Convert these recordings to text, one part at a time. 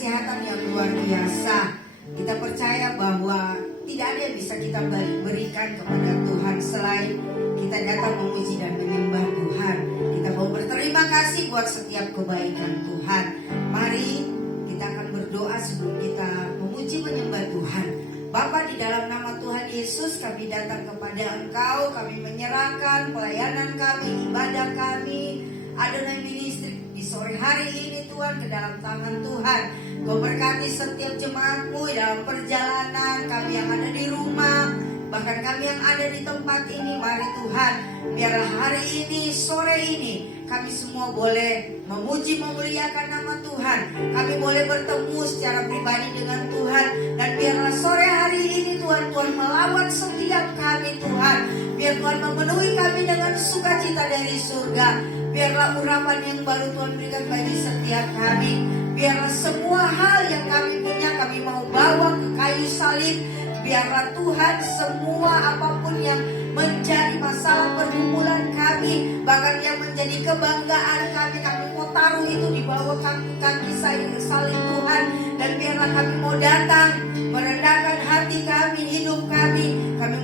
kesehatan yang luar biasa. Kita percaya bahwa tidak ada yang bisa kita berikan kepada Tuhan selain kita datang memuji dan menyembah Tuhan. Kita mau berterima kasih buat setiap kebaikan Tuhan. Mari kita akan berdoa sebelum kita memuji menyembah Tuhan. Bapa, di dalam nama Tuhan Yesus kami datang kepada Engkau. Kami menyerahkan pelayanan kami, ibadah kami, Adonai Ministry di sore hari ini Tuhan ke dalam tangan Tuhan. Kau berkati setiap jemaat-Mu dalam perjalanan, kami yang ada di rumah, bahkan kami yang ada di tempat ini. Mari Tuhan, biarlah hari ini, sore ini, kami semua boleh memuji memuliakan nama Tuhan. Kami boleh bertemu secara pribadi dengan Tuhan. Dan biarlah sore hari ini Tuhan, Tuhan melawat setiap kami Tuhan. Biar Tuhan memenuhi kami dengan sukacita dari surga. Biarlah urapan yang baru Tuhan berikan bagi setiap kami. Biarlah semua hal yang kami punya kami mau bawa ke kayu salib. Biarlah Tuhan semua apapun yang menjadi masalah pergumulan kami, bahkan yang menjadi kebanggaan kami mau taruh itu di bawah kaki salib Tuhan. Dan biarlah kami mau datang merendahkan hati kami, hidup kami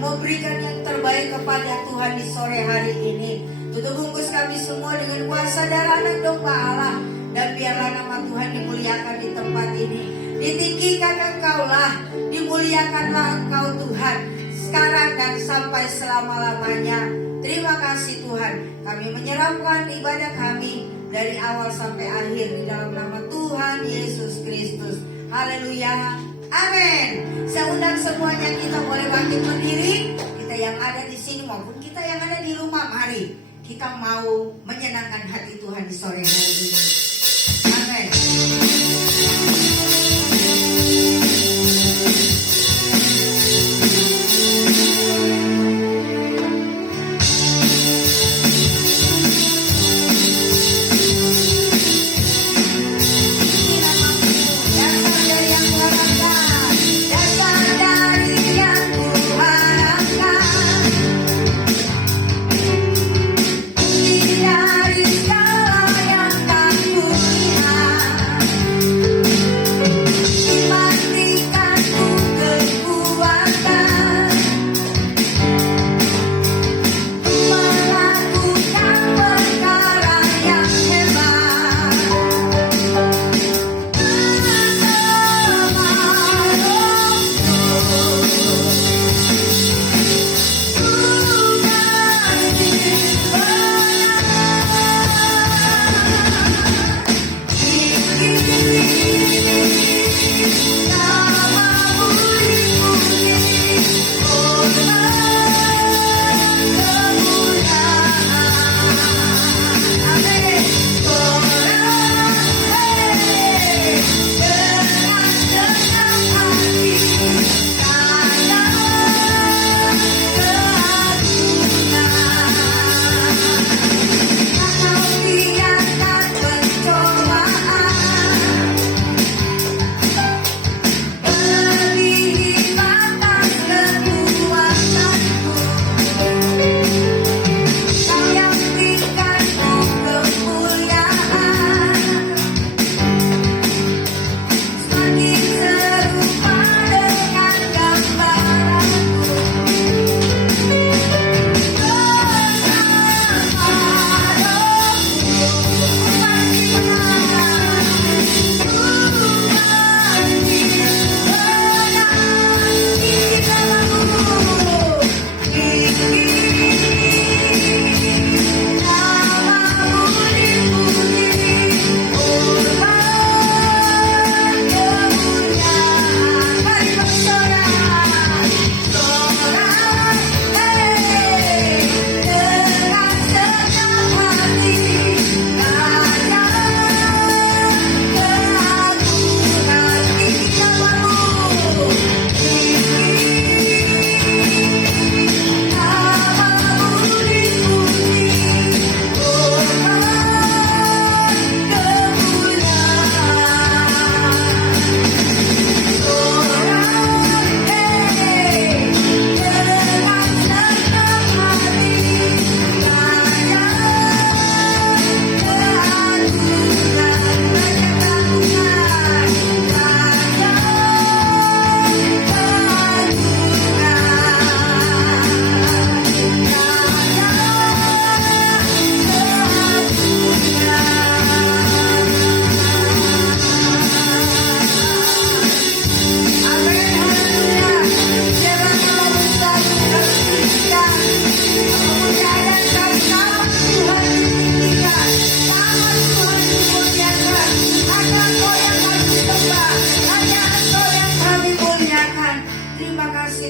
mau berikan yang terbaik kepada Tuhan di sore hari ini. Tutup bungkus kami semua dengan kuasa darah anak domba Allah. Dan biarlah nama Tuhan dimuliakan di tempat ini. Ditinggikan Engkaulah, dimuliakanlah Engkau Tuhan, sekarang dan sampai selama-lamanya. Terima kasih Tuhan. Kami menyerahkan ibadah kami dari awal sampai akhir di dalam nama Tuhan Yesus Kristus. Haleluya. Amin. Saya undang semuanya, kita boleh bangkit berdiri. Kita yang ada di sini maupun kita yang ada di rumah, mari kita mau menyenangkan hati Tuhan di sore hari ini. Amin. Dari segala yang tak ku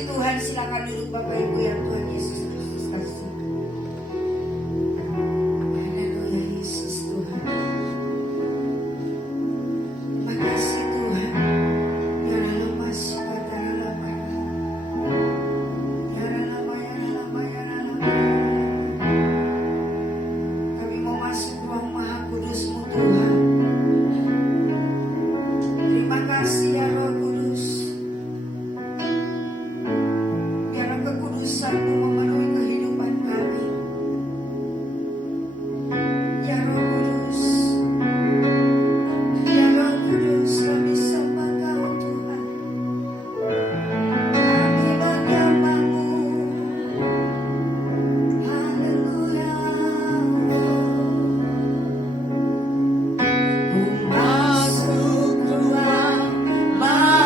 Tuhan, silakan duduk Bapak Ibu yang Tuhan Yesus Kristus kasih. Haleluya Yesus Tuhan. Terima kasih Tuhan. Ya lama sifat lama. Ya lama. Kami mau masuk ruang Maha Kudus-Mu Tuhan. Terima kasih ya Roh Kudus. Biarlah kekudusan-Mu memenuhi kehidupan kami. Ya Roh Kudus, ya Roh Kudus, kami sembah Kau Tuhan. Kami menyembah-Mu. Haleluya. Ku masuk ruang Maha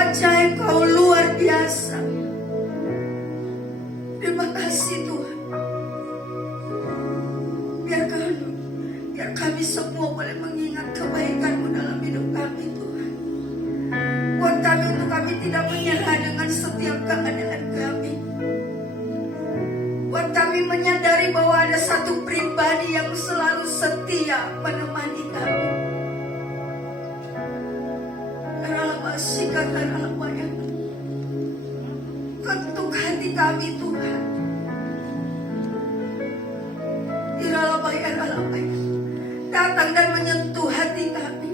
ajaib, Kau luar biasa. Terima kasih Tuhan. Biar kami semua boleh mengingat kebaikan-Mu dalam hidup kami Tuhan. Buat kami untuk kami tidak menyerah dengan setiap keadaan kami. Buat kami menyadari bahwa ada satu pribadi yang selalu setia menemani kami. Ketuk hati kami Tuhan. Datang dan menyentuh hati kami.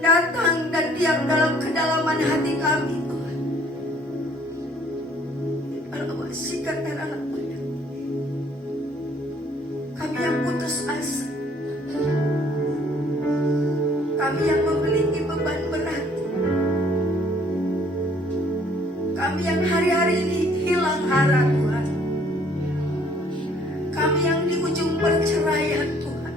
Datang dan diam dalam kedalaman hati kami Tuhan. Kami yang putus asa, kami yang memiliki beban berat, kami yang hari-hari ini hilang arah Tuhan, kami yang di ujung perceraian Tuhan.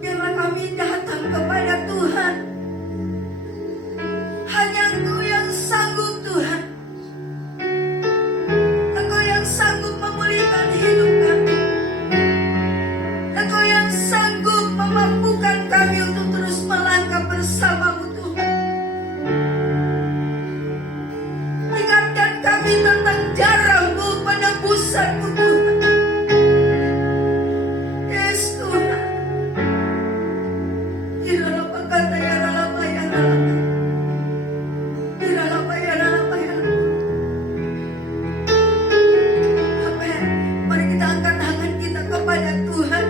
Biarlah kami datang kepada Tuhan. Hanya Engkau yang sanggup Tuhan. Engkau yang sanggup memulihkan hidup kami. Engkau yang sanggup memampukan kami untuk terus melangkah bersama-Mu Tuhan. Ingatkan kami tentang darah-Mu, penebusan-Mu Tuhan. Yes Tuhan. Mari kita angkat tangan kita kepada Tuhan.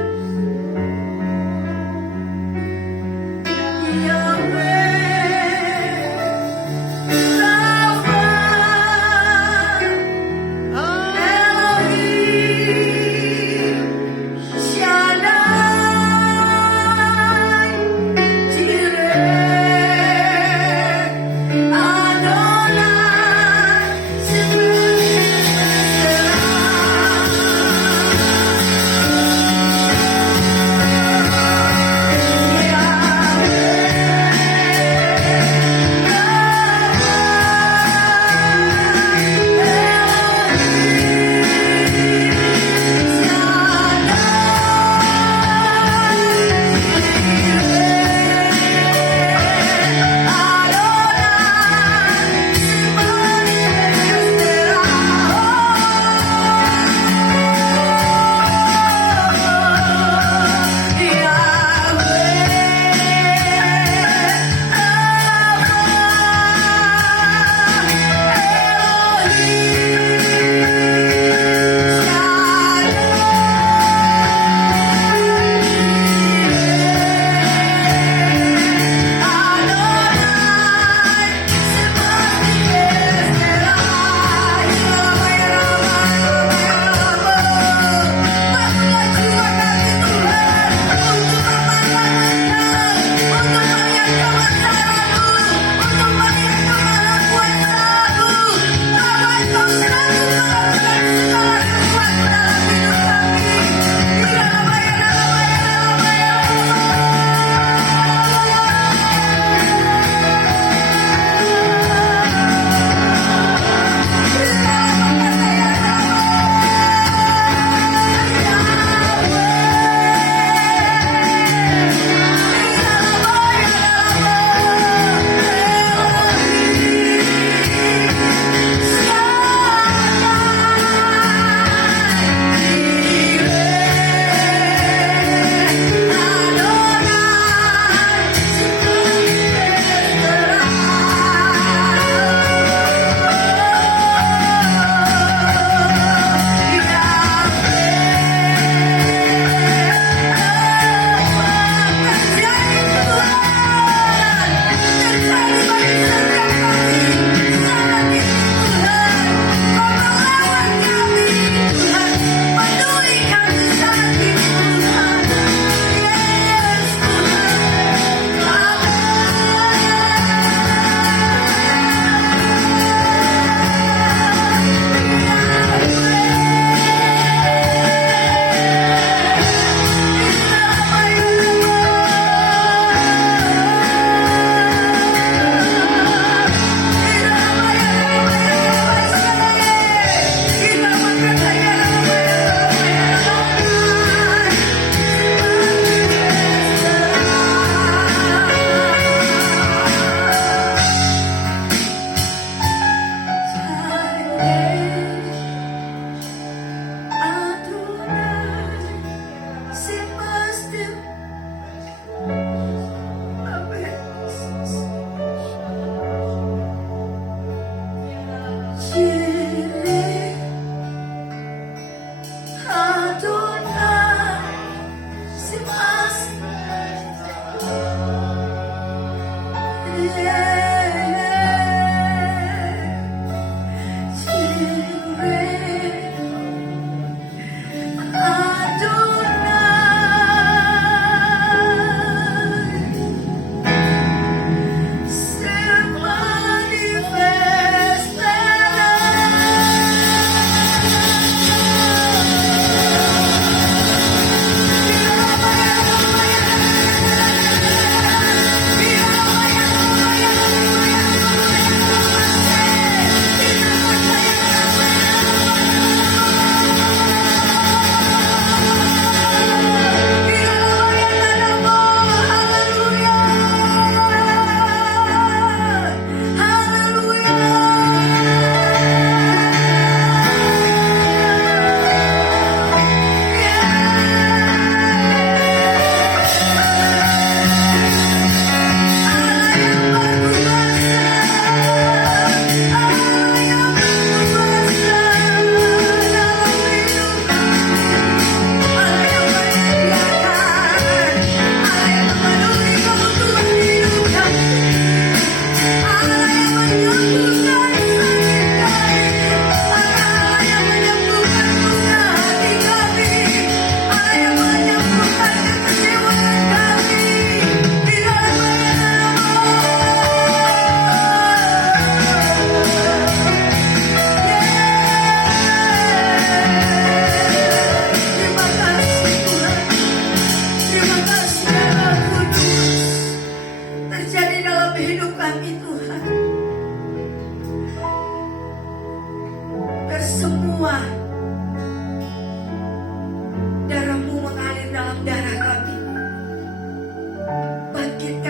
Shaddai, Jireh.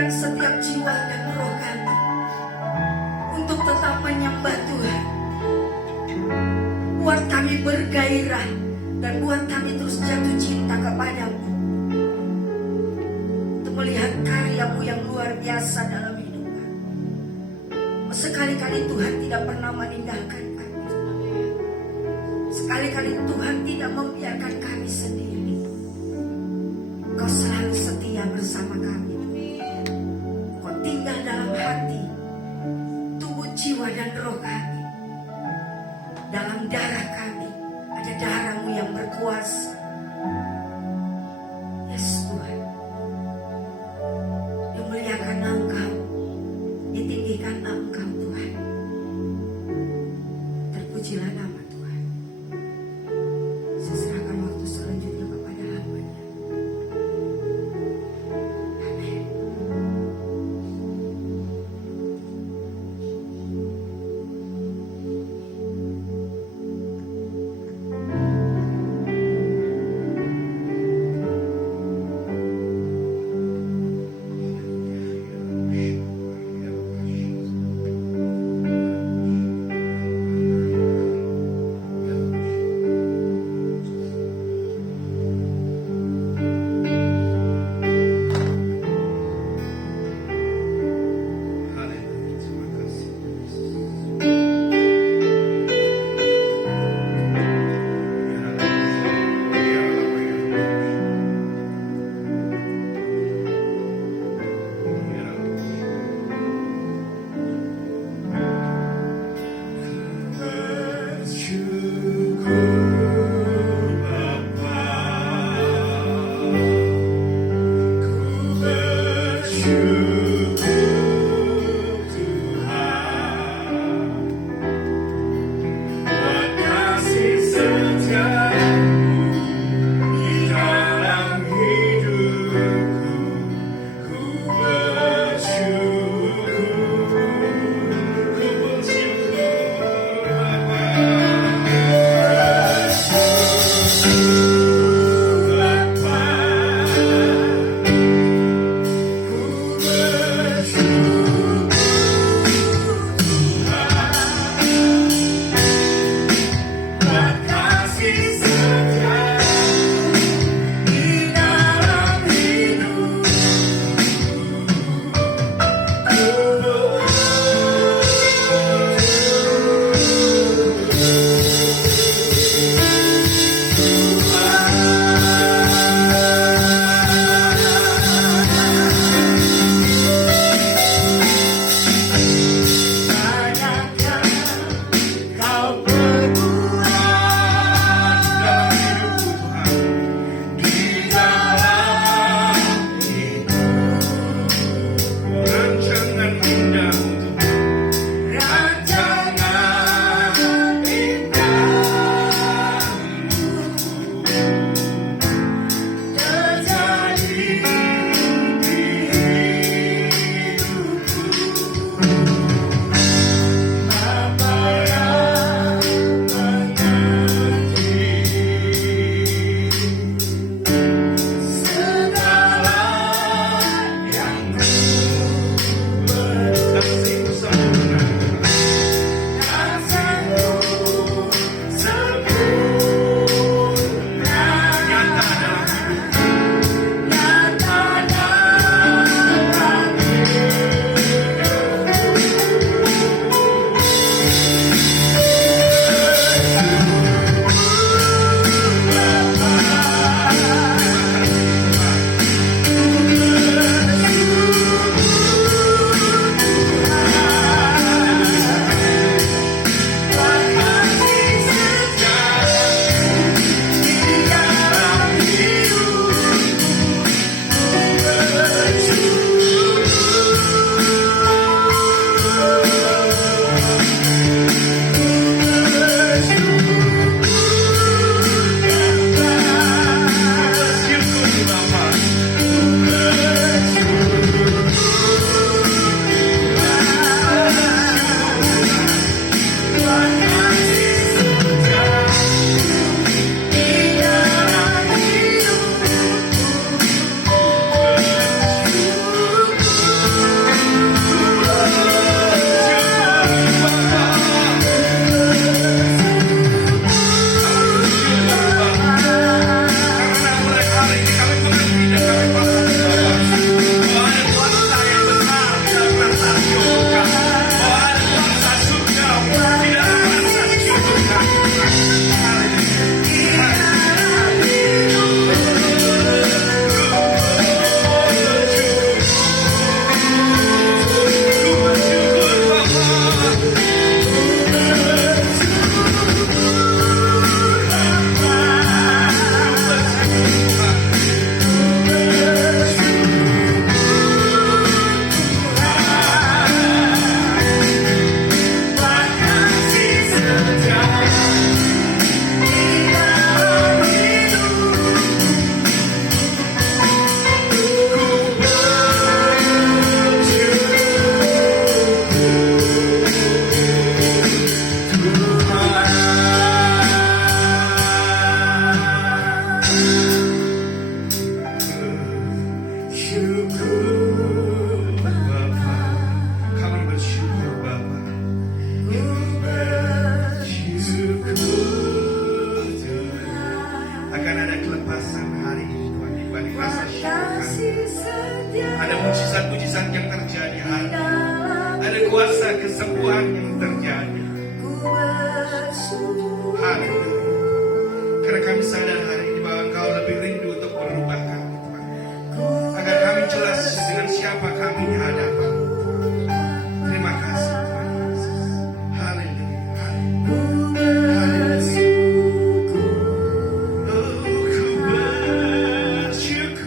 Pulihkan setiap jiwa dan roh kami untuk tetap menyembah Tuhan. Buat kami bergairah dan buat kami terus jatuh cinta kepadamu. Untuk melihat karya-Mu yang luar biasa dalam hidup kami. Sekali-kali Tuhan tidak pernah meninggalkan kami. Sekali-kali Tuhan tidak membiarkan kami sendiri. Kau selalu setia bersama kami. Kau tinggal dalam hati, tubuh, jiwa, dan roh kami. Dalam darah kami ada darah-Mu yang berkuasa. Yes Tuhan, dimuliakan Engkau, ditinggikan Engkau Tuhan. Terpujilah nama Tuhan. Saya serahkan waktu selanjutnya kepada hamba-Nya. Amin. kuasa kesembuhan yang terjadi. Haleluya. Karena kami sadar hari ini bahwa Engkau lebih rindu untuk merubah kami, Tuhan. Agar kami jelas dengan siapa kami di hadapan. Terima kasih Tuhan Yesus. Haleluya. Haleluya. Oh, ku bersyukur.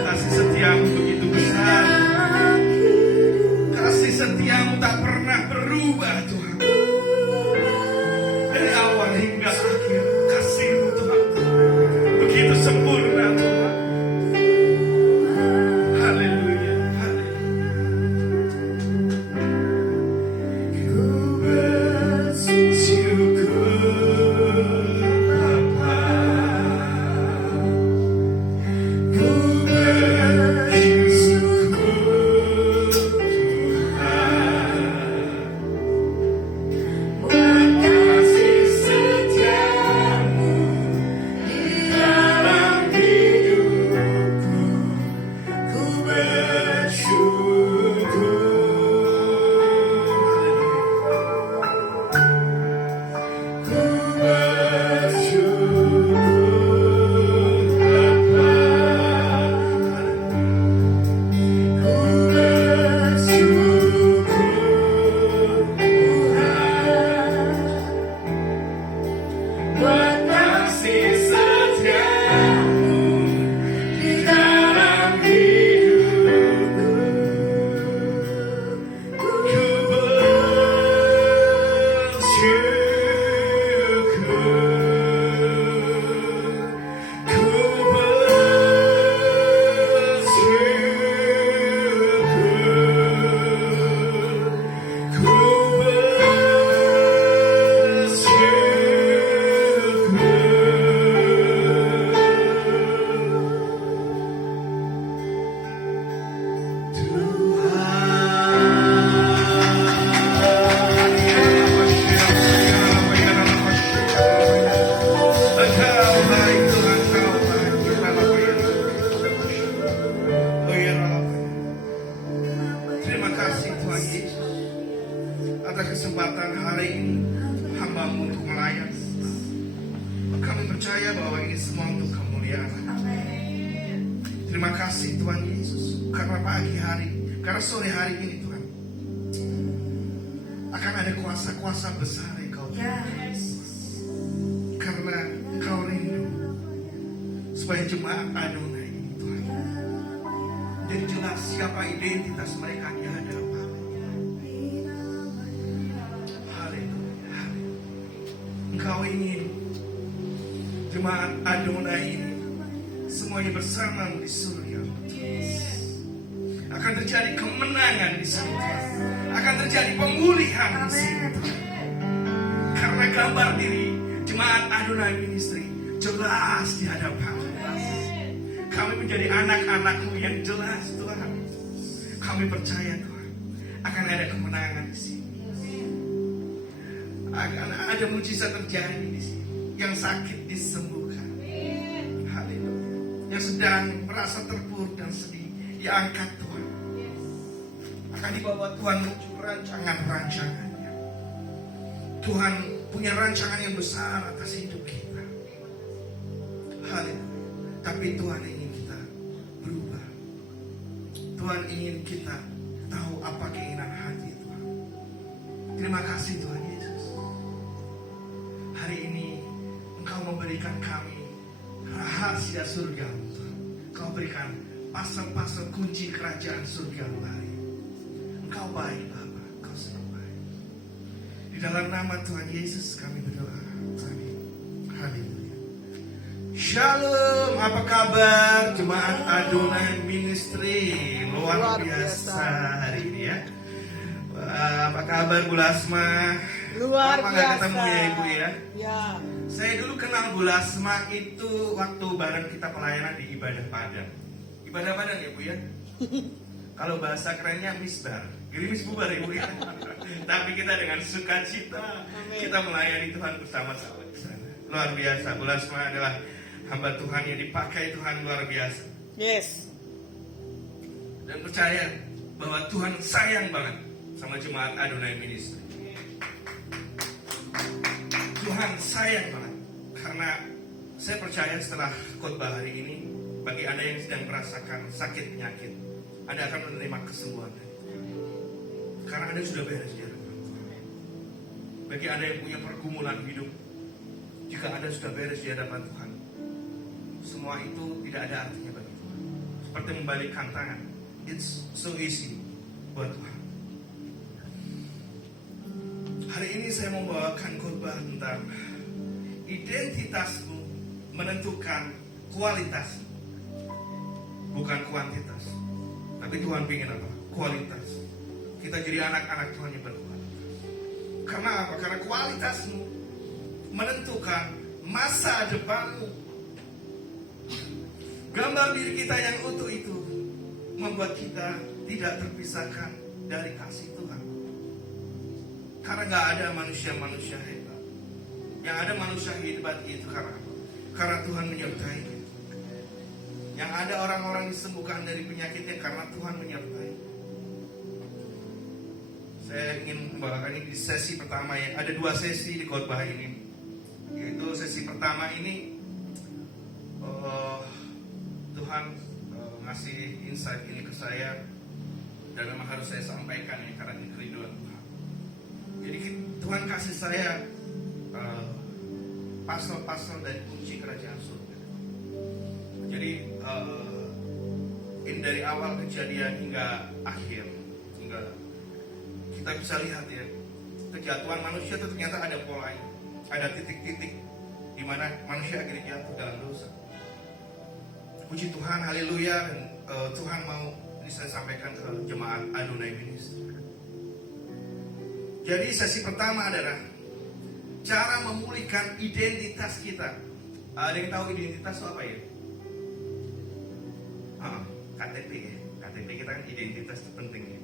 Kasih setiamu begitu besar. Kasih setiamu tak pernah berubah Tuhan. Dari awal hingga akhir kasih-Mu Tuhan begitu sempurna Tuhan. Haleluya. Ku bersyukur Bapa. Ku bersyukur Tuhan. Kasih setiamu di dalam hidupku, ku bersyukur. Ku bersyukur Bapa. Ku bersyukur Tuhan. Buat kasih setiamu di dalam hidupku, ku Terima kasih Tuhan Yesus atas kesempatan hari ini hamba-Mu untuk melayani. Kami percaya bahwa ini semua untuk kemuliaan. Terima kasih Tuhan Yesus karena pagi hari, karena sore hari ini Tuhan akan ada kuasa-kuasa besar yang Kau berikan. Karena Kau rindu supaya jemaat Adonai ini Tuhan jadi jelas siapa identitas mereka di hadapan. Haleluya. Engkau ingin jemaat Adonai ini semuanya bersama di surga. Akan terjadi kemenangan di sini Tuhan. Akan terjadi pemulihan di sini Tuhan. Karena gambar diri jemaat Adonai Ministry jelas di hadapan. Kami menjadi anak-anak-Mu yang jelas Tuhan. Kami percaya Tuhan akan ada kemenangan di sini. Akan ada mujizat terjadi di sini. Yang sakit disembuhkan. Haleluya. Yang sedang merasa terpuruk dan sedih diangkat Tuhan. Akan dibawa Tuhan menuju rancangan-rancangannya. Tuhan punya rancangan yang besar atas hidup kita. Haleluya. Tapi Tuhan ingin kita berubah. Tuhan ingin kita tahu apa keinginan hati Tuhan. Terima kasih Tuhan Yesus. Hari ini Engkau memberikan kami rahasia surga Tuhan. Engkau berikan pasal-pasal kunci kerajaan surga hari. Engkau baik Bapa, Engkau selalu baik. Di dalam nama Tuhan Yesus kami berdoa. Amin. Haleluya. Shalom, apa kabar jemaat Adonai Ministry? Luar biasa hari ini ya. Apa kabar Bu Lasma? Luar Lama biasa. gak ketemu ya Ibu ya. Ya. Saya dulu kenal Bu Lasma itu waktu bareng kita pelayanan di Ibadah Padang. Ibadah Padang ya Bu ya. Kalau bahasa kerennya misbar, gerimis bubar ya Bu ya. Tapi kita dengan sukacita kita melayani Tuhan bersama-sama di sana. Luar biasa, Bu Lasma adalah hamba Tuhan yang dipakai Tuhan luar biasa. Yes. dan percaya bahwa Tuhan sayang banget sama jemaat Adonai Ministry. Tuhan sayang banget, karena saya percaya setelah khotbah hari ini, bagi Anda yang sedang merasakan sakit penyakit, Anda akan menerima kesembuhan dari Tuhan. Karena Anda sudah beres di hadapan Tuhan. Bagi Anda yang punya pergumulan hidup, jika Anda sudah beres di hadapan Tuhan, semua itu tidak ada artinya bagi Tuhan. Seperti membalikkan tangan, it's so easy buat Tuhan. Hari ini saya membawakan khotbah tentang identitasmu menentukan kualitasmu, bukan kuantitas. Tapi Tuhan ingin apa? Kualitas. Kita jadi anak-anak Tuhan yang berkualitas. Karena apa? Karena kualitasmu menentukan masa depanmu. Gambar diri kita yang utuh itu membuat kita tidak terpisahkan dari kasih Tuhan. Karena gak ada manusia-manusia hebat. Yang ada manusia hebat itu karena apa? Karena Tuhan menyertai. Yang ada orang-orang disembuhkan dari penyakitnya karena Tuhan menyertai. Saya ingin membawakan ini di sesi pertama ya. Ada 2 sesi di khotbah ini. Yaitu sesi pertama ini Tuhan ngasih insight ini ke saya, dan memang harus saya sampaikan ini karena ini kerinduan Tuhan. Jadi Tuhan kasih saya pasal-pasal dari kunci kerajaan surga. Jadi ini dari awal kejadian hingga akhir, hingga kita bisa lihat ya, kejatuhan manusia itu ternyata ada polanya, ada titik-titik di mana manusia akhirnya jatuh dalam dosa. Puji Tuhan, haleluya. Dan Tuhan mau ini saya sampaikan ke jemaat Adonai Ministry. Jadi sesi pertama adalah cara memulihkan identitas kita. Ada yang tahu identitas itu apa ya? KTP ya. KTP kita kan identitas terpenting ya.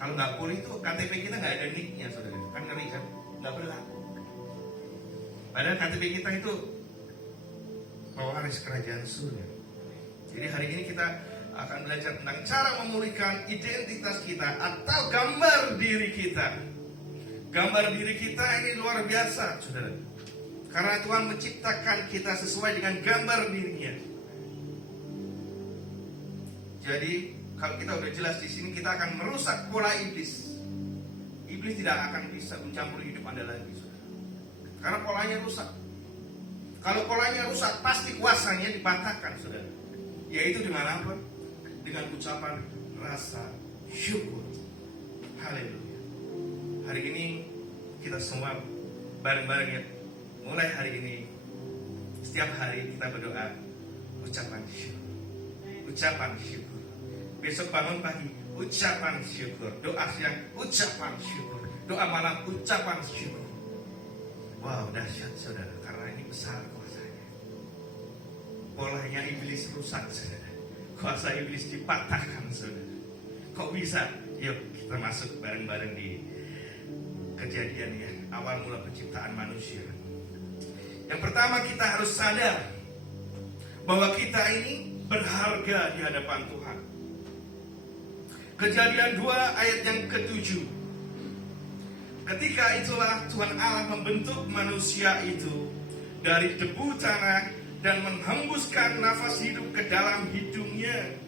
Kalau nggak pulih itu KTP kita nggak ada nicknya, saudara. Kan ngeri kan? Nggak berlaku. Padahal KTP kita itu pewaris kerajaan surga. Jadi hari ini kita akan belajar tentang cara memulihkan identitas kita atau gambar diri kita. Gambar diri kita ini luar biasa, saudara. Karena Tuhan menciptakan kita sesuai dengan gambar dirinya. Jadi kalau kita udah jelas di sini, kita akan merusak pola iblis. Iblis tidak akan bisa mencampuri hidup Anda lagi, saudara. Karena polanya rusak. Kalau polanya rusak, pasti kuasanya dipatahkan, saudara. Yaitu dengan apa? Dengan ucapan rasa syukur. Haleluya. Hari ini kita semua bareng-bareng ya. Mulai hari ini, setiap hari kita berdoa ucapan syukur. Ucapan syukur. Besok bangun pagi ucapan syukur. Doa siang ucapan syukur. Doa malam ucapan syukur. Wow, dahsyat saudara, karena ini besar kuasanya. Polanya iblis rusak, saudara. Kuasa iblis dipatahkan, saudara. Kok bisa? Yuk kita masuk bareng-bareng di kejadian ya, awal mula penciptaan manusia. Yang pertama kita harus sadar bahwa kita ini berharga di hadapan Tuhan. Kejadian 2 ayat yang ke-7. Ketika itulah Tuhan Allah membentuk manusia itu dari debu tanah dan menghembuskan nafas hidup ke dalam hidungnya.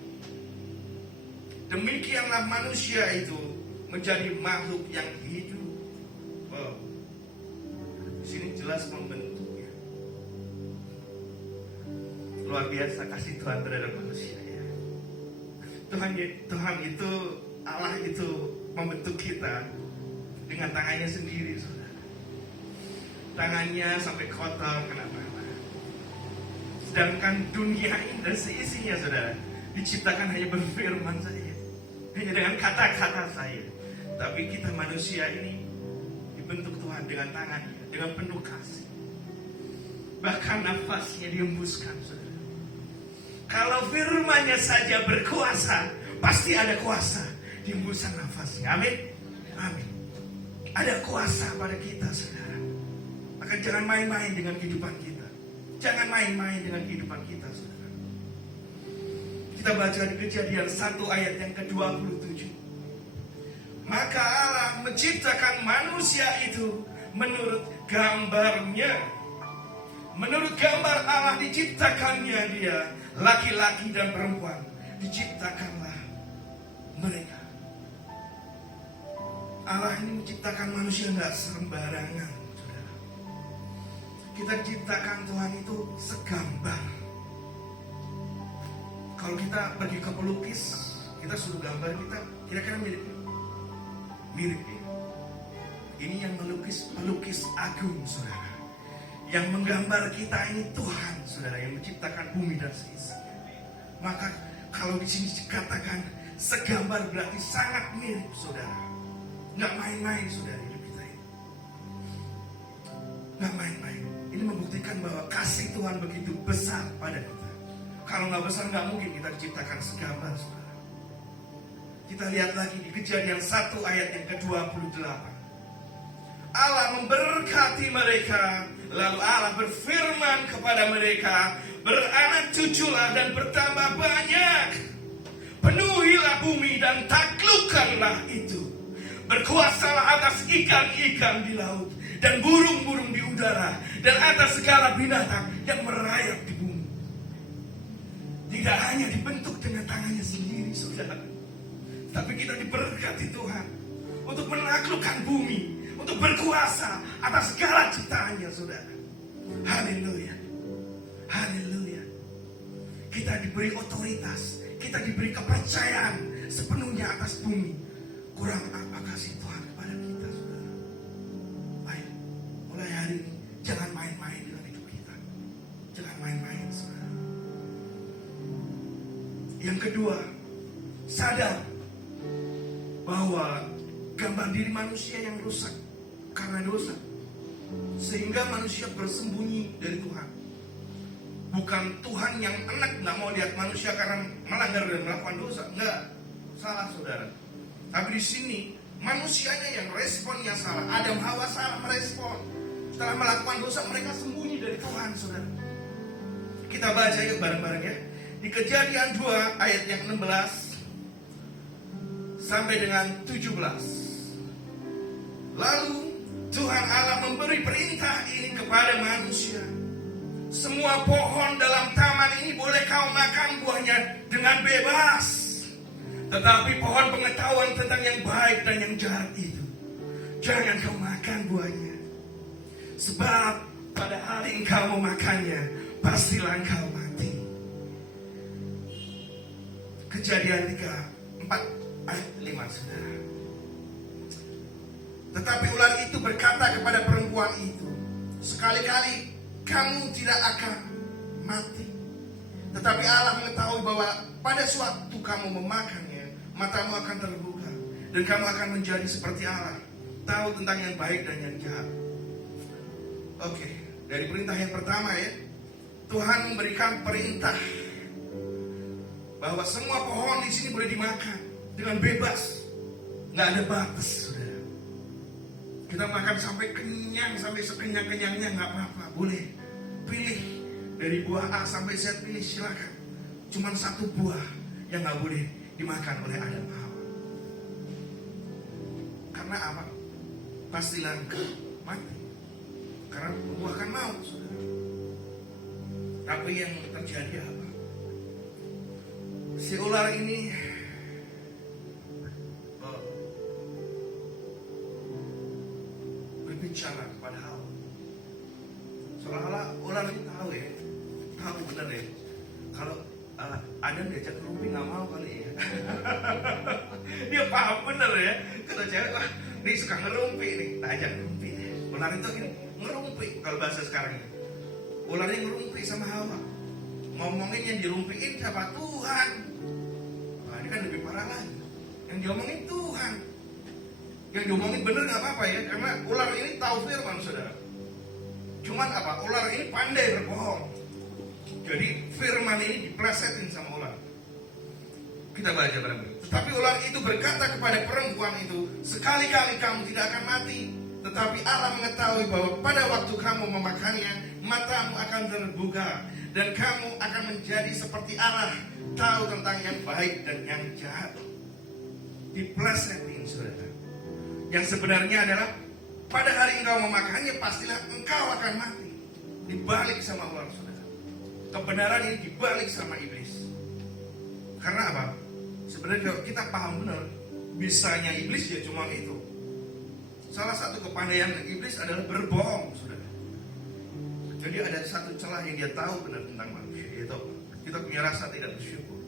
Demikianlah manusia itu menjadi makhluk yang hidup. Wow. Di sini jelas membentuknya. Luar biasa kasih Tuhan terhadap manusia ya. Tuhan itu, Allah itu membentuk kita dengan tangannya sendiri, saudara. Tangannya sampai kotor, kenapa? Sedangkan dunia ini dan seisinya, saudara, diciptakan hanya berfirman saja, hanya dengan kata-kata saya. Tapi kita manusia ini dibentuk Tuhan dengan tangannya, dengan penuh kasih. Bahkan nafasnya dihembuskan, saudara. Kalau firman-Nya saja berkuasa, pasti ada kuasa di hembusan nafasnya. Amin. Amin. Ada kuasa pada kita, saudara. Maka jangan main-main dengan kehidupan kita. Jangan main-main dengan kehidupan kita, saudara. Kita Kita baca di Kejadian 1 ayat yang ke-27. Maka Allah menciptakan manusia itu menurut gambarnya. Menurut gambar Allah diciptakannya dia, laki-laki dan perempuan. Diciptakanlah mereka. Allah ini menciptakan manusia nggak sembarangan, saudara. Kita diciptakan Tuhan itu segambar. Kalau kita pergi ke pelukis, kita suruh gambar kita, kira-kira mirip ya. Ini yang melukis pelukis agung, saudara. Yang menggambar kita ini Tuhan, saudara, yang menciptakan bumi dan seisinya. Maka kalau di sini dikatakan segambar berarti sangat mirip, saudara. Nggak main-main, saudara, hidup kita ini. Nggak main-main. Ini membuktikan bahwa kasih Tuhan begitu besar pada kita. Kalau nggak besar, nggak mungkin kita diciptakan segambar, saudara. Kita lihat lagi di Kejadian 1 ayat yang ke-28. Allah memberkati mereka, lalu Allah berfirman kepada mereka, beranak cuculah dan bertambah banyak. Penuhilah bumi dan taklukkanlah itu. Berkuasalah atas ikan-ikan di laut dan burung-burung di udara dan atas segala binatang yang merayap di bumi. Tidak hanya dibentuk dengan tangannya sendiri, saudara, tapi kita diberkati Tuhan untuk menaklukkan bumi, untuk berkuasa atas segala ciptaannya, saudara. Haleluya. Haleluya. Kita diberi otoritas, kita diberi kepercayaan sepenuhnya atas bumi. Kurang apa kasih Tuhan kepada kita, saudara? Ayo, mulai hari ini jangan main-main dengan hidup kita. Jangan main-main, saudara. Yang kedua, sadar bahwa gambar diri manusia yang rusak karena dosa, sehingga manusia bersembunyi dari Tuhan. Bukan Tuhan yang enak nggak mau lihat manusia karena melanggar dan melakukan dosa. Enggak, salah, saudara. Tapi di sini manusianya yang responnya salah. Adam Hawa salah merespon. Setelah melakukan dosa, mereka sembunyi dari Tuhan, saudara. Kita baca yuk bareng-bareng ya. Di Kejadian 2 ayat yang 16 sampai dengan 17. Lalu Tuhan Allah memberi perintah ini kepada manusia. Semua pohon dalam taman ini boleh kau makan buahnya dengan bebas. Tetapi pohon pengetahuan tentang yang baik dan yang jahat itu, jangan kau makan buahnya. Sebab pada hari engkau memakannya, pastilah engkau mati. Kejadian 4 ayat 5, saudara. Tetapi ular itu berkata kepada perempuan itu, sekali-kali kamu tidak akan mati. Tetapi Allah mengetahui bahwa pada suatu kamu memakannya, matamu akan terbuka dan kamu akan menjadi seperti Allah, tahu tentang yang baik dan yang jahat. Oke, dari perintah yang pertama ya, Tuhan memberikan perintah bahwa semua pohon di sini boleh dimakan dengan bebas, nggak ada batas, saudara. Kita makan sampai kenyang, sampai sekenyang-kenyangnya nggak apa-apa, boleh. Pilih dari buah A sampai Z, pilih silakan. Cuman satu buah yang nggak boleh dimakan oleh Adam Hawa. Karena apa? Pastilah engkau mati. Karena membuahkan maut, saudara. Tapi yang terjadi apa? Si ular ini berbicara kepada Hawa. Seolah-olah ular ini tahu ya, tahu benar ya. Kalau Adam diajak ngerumpi nggak mau kali ya. Dia paham bener ya. Kalau cewek, wah ini suka ngerumpi nih, tak ajak ngerumpi. Ular itu ini ngerumpi kalau bahasa sekarang ini. Ularnya ngerumpi sama Hawa. Ngomongin yang dirumpiin siapa? Tuhan. Nah, ini kan lebih parah lagi. Yang diomongin Tuhan. Yang diomongin bener nggak apa-apa ya, karena ular ini tahu firman, saudara. Cuman apa? Ular ini pandai berbohong. Jadi firman ini diplesetin sama ular. Kita baca bareng-bareng. Tetapi ular itu berkata kepada perempuan itu, sekali-kali kamu tidak akan mati. Tetapi Allah mengetahui bahwa pada waktu kamu memakannya, matamu akan terbuka dan kamu akan menjadi seperti Allah, tahu tentang yang baik dan yang jahat. Diplesetin, saudara. Yang sebenarnya adalah pada hari engkau memakannya pastilah engkau akan mati. Dibalik sama Allah, saudara. Kebenaran ini dibalik sama iblis. Karena apa? Sebenarnya kalau kita paham benar, bisanya iblis ya cuma itu. Salah satu kepandaian iblis adalah berbohong, saudara. Jadi ada satu celah yang dia tahu benar tentang manusia, yaitu kita punya rasa tidak bersyukur.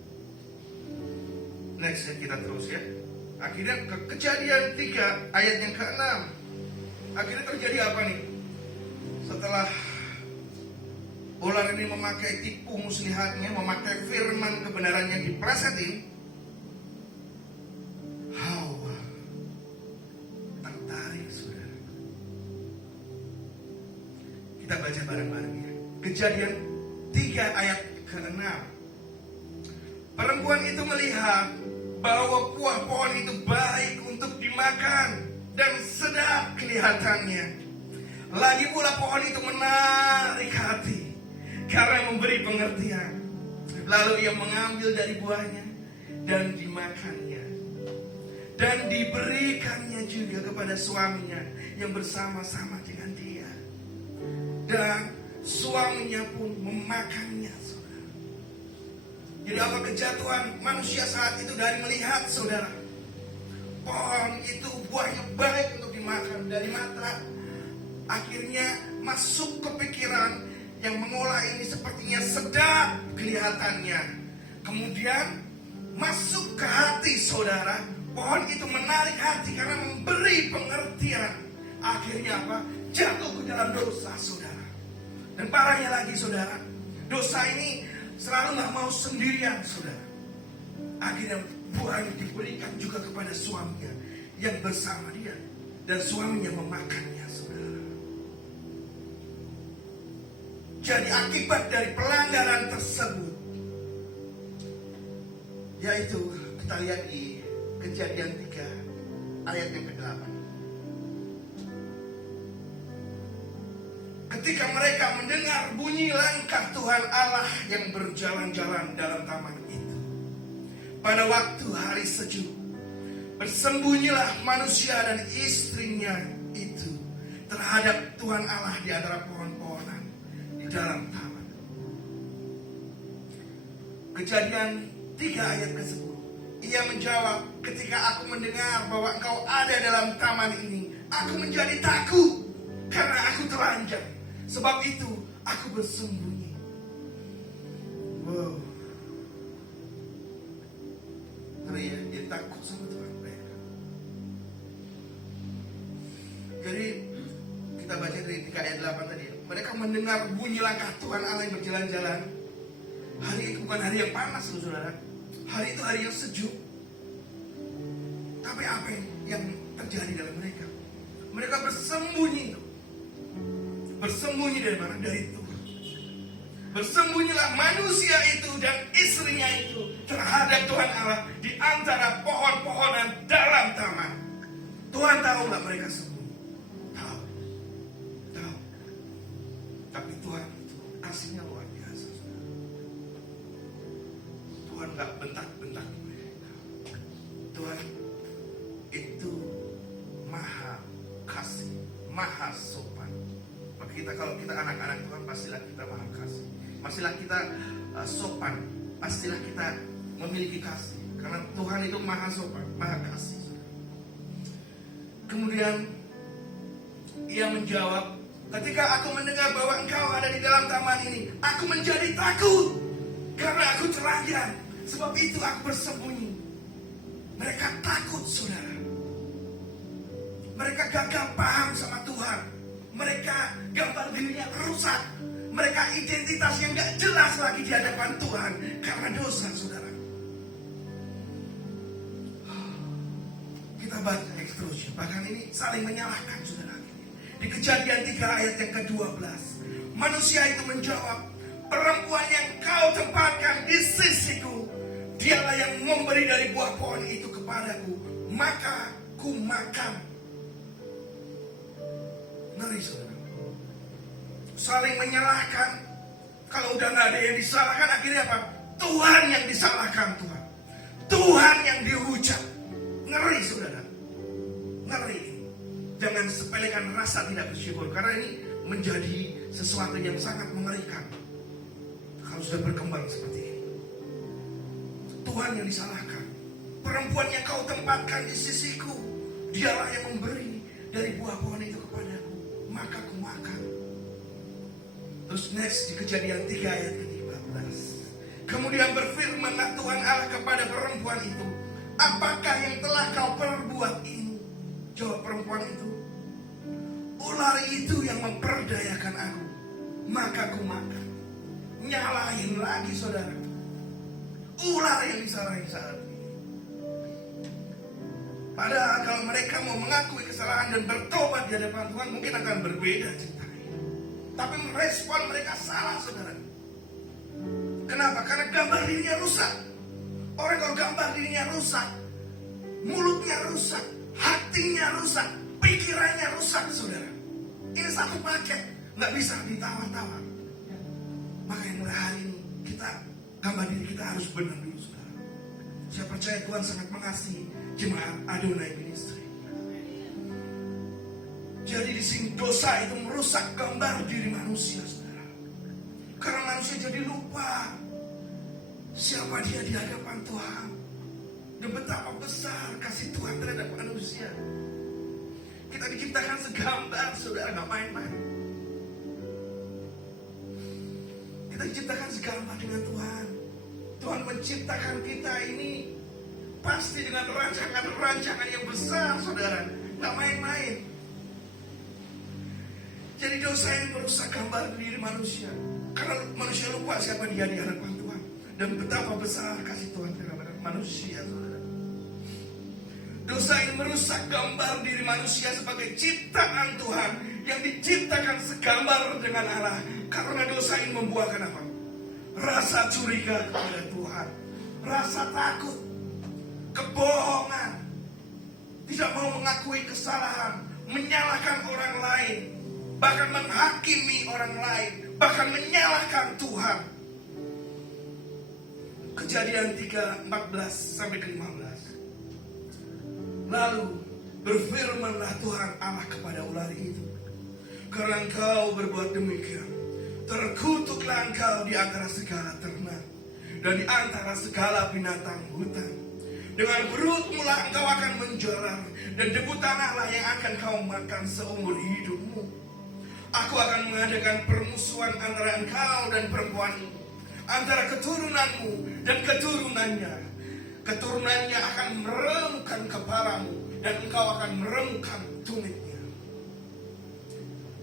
Next, kita terus ya. Akhirnya Kejadian 3 ayat yang ke-6. Akhirnya terjadi apa nih? Setelah ular ini memakai tipu muslihatnya, memakai firman kebenarannya diplesetin, Hawa tertarik, saudara. Kita baca bareng-bareng ya. Kejadian 3 ayat ke-6. Perempuan itu melihat bahwa buah pohon itu baik untuk dimakan dan sedap kelihatannya. Lagi pula pohon itu menarik hati karena memberi pengertian. Lalu ia mengambil dari buahnya dan dimakannya. Dan diberikannya juga kepada suaminya yang bersama-sama dengan dia. Dan suaminya pun memakannya, saudara. Jadi apa kejatuhan manusia saat itu dari melihat, saudara, pohon itu buahnya baik untuk dimakan dari mata. Akhirnya masuk ke pikiran yang mengolah ini sepertinya sedap kelihatannya. Kemudian masuk ke hati, saudara. Pohon itu menarik hati karena memberi pengertian. Akhirnya apa? Jatuh ke dalam dosa, saudara. Dan parahnya lagi, saudara, dosa ini selalu gak mau sendirian, saudara. Akhirnya buahnya diberikan juga kepada suaminya yang bersama dia. Dan suaminya memakannya, saudara. Jadi akibat dari pelanggaran tersebut, yaitu kita lihat di Kejadian 3 ayat yang ke-8. Ketika mereka mendengar bunyi langkah Tuhan Allah yang berjalan-jalan dalam taman itu, pada waktu hari sejuk, bersembunyilah manusia dan istrinya itu terhadap Tuhan Allah di antara pohon-pohonan di dalam taman. Kejadian 3 ayat ke-10. Ia menjawab, ketika aku mendengar bahwa engkau ada dalam taman ini, aku menjadi takut karena aku telanjang. Sebab itu aku bersembunyi. Wow. Ngeri ya, dia takut sama Tuhan mereka. Jadi kita baca dari 3 ayat 8 tadi. Mereka mendengar bunyi langkah Tuhan Allah yang berjalan-jalan. Hari itu bukan hari yang panas, saudara. Hari itu hari yang sejuk. Tapi apa yang terjadi dalam mereka? Mereka bersembunyi. Bersembunyi dari mana? Dari Tuhan. Bersembunyilah manusia itu dan istrinya itu terhadap Tuhan Allah di antara pohon-pohonan dalam taman. Tuhan tahu nggak mereka sembunyi? Tahu. Tapi Tuhan itu kasihnya luar biasa. Tuhan nggak bentak-bentak mereka. Tuhan itu maha kasih, maha sopan. Maka kita, kalau kita anak-anak Tuhan, pastilah kita maha kasih, pastilah kita sopan, pastilah kita memiliki kasih. Karena Tuhan itu maha sopan, maha kasih. Kemudian ia menjawab, ketika aku mendengar bahwa engkau ada di dalam taman ini, aku menjadi takut karena aku telanjang. Sebab itu aku bersembunyi. Mereka takut, saudara. Mereka gagal paham sama Tuhan. Mereka gambar dirinya rusak. Mereka identitas yang gak jelas lagi di hadapan Tuhan karena dosa, saudara. Kita baca terus. Bahkan ini saling menyalahkan, saudara. Di Kejadian 3 ayat yang ke-12, manusia itu menjawab, perempuan yang kau tempatkan di sisiku, dialah yang memberi dari buah pohon itu kepadaku, maka ku makan. Ngeri, saudara. Saling menyalahkan. Kalau udah gak ada yang disalahkan, akhirnya apa? Tuhan yang disalahkan Tuhan. Tuhan yang dihujat. Ngeri saudara. Ngeri. Jangan sepelekan rasa tidak bersyukur. Karena ini menjadi sesuatu yang sangat mengerikan. Kalau sudah berkembang seperti ini. Tuhan yang disalahkan. Perempuan yang kau tempatkan di sisiku. Dialah yang memberi dari buah pohon itu kepadaku. Maka ku makan. Terus next di Kejadian 3 ayat ke-13. Kemudian berfirmanlah Tuhan Allah kepada perempuan itu. Apakah yang telah kau perbuat ini? Jawab perempuan itu. Ular itu yang memperdayakan aku. Maka ku makan. Nyalahin lagi saudara. Ular yang disalahin saat ini. Padahal kalau mereka mau mengakui kesalahan dan bertobat di hadapan Tuhan, mungkin akan berbeda ceritanya. Tapi merespon mereka salah saudara. Kenapa? Karena gambar dirinya rusak. Orang kalau gambar dirinya rusak, mulutnya rusak, hatinya rusak, pikirannya rusak saudara. Ini satu paket, nggak bisa ditawar-tawar. Makanya mulai hari ini kita gambar diri kita harus benar dulu saudara. Saya percaya Tuhan sangat mengasihi jemaat Adonai Ministry. Jadi di sini dosa itu merusak gambar diri manusia saudara. Karena manusia jadi lupa siapa dia di hadapan Tuhan. Dan betapa besar kasih Tuhan terhadap manusia. Kita diciptakan segambar saudara, gak main-main. Kita diciptakan segambar dengan Tuhan. Tuhan menciptakan kita ini pasti dengan rancangan-rancangan yang besar saudara. Gak main-main. Jadi dosa ini merusak gambar diri manusia. Karena manusia lupa siapa dia di hadapan Tuhan. Dan betapa besar kasih Tuhan terhadap manusia saudara. Dosa ini merusak gambar diri manusia sebagai ciptaan Tuhan yang diciptakan segambar dengan Allah. Karena dosa ini membuahkan apa? Rasa curiga kepada Tuhan, rasa takut, kebohongan, tidak mau mengakui kesalahan, menyalahkan orang lain, bahkan menghakimi orang lain, bahkan menyalahkan Tuhan. Kejadian 3, 14 sampai 15. Lalu berfirmanlah Tuhan Allah kepada ular itu. Karena engkau berbuat demikian, terkutuklah engkau di antara segala ternak dan di antara segala binatang hutan. Dengan perutmu lah engkau akan menjerar, dan debu tanahlah yang akan kau makan seumur hidupmu. Aku akan mengadakan permusuhan antara engkau dan perempuan ini, antara keturunanmu dan keturunannya. Keturunannya akan meremukkan kepalamu, dan engkau akan meremukkan tumitnya.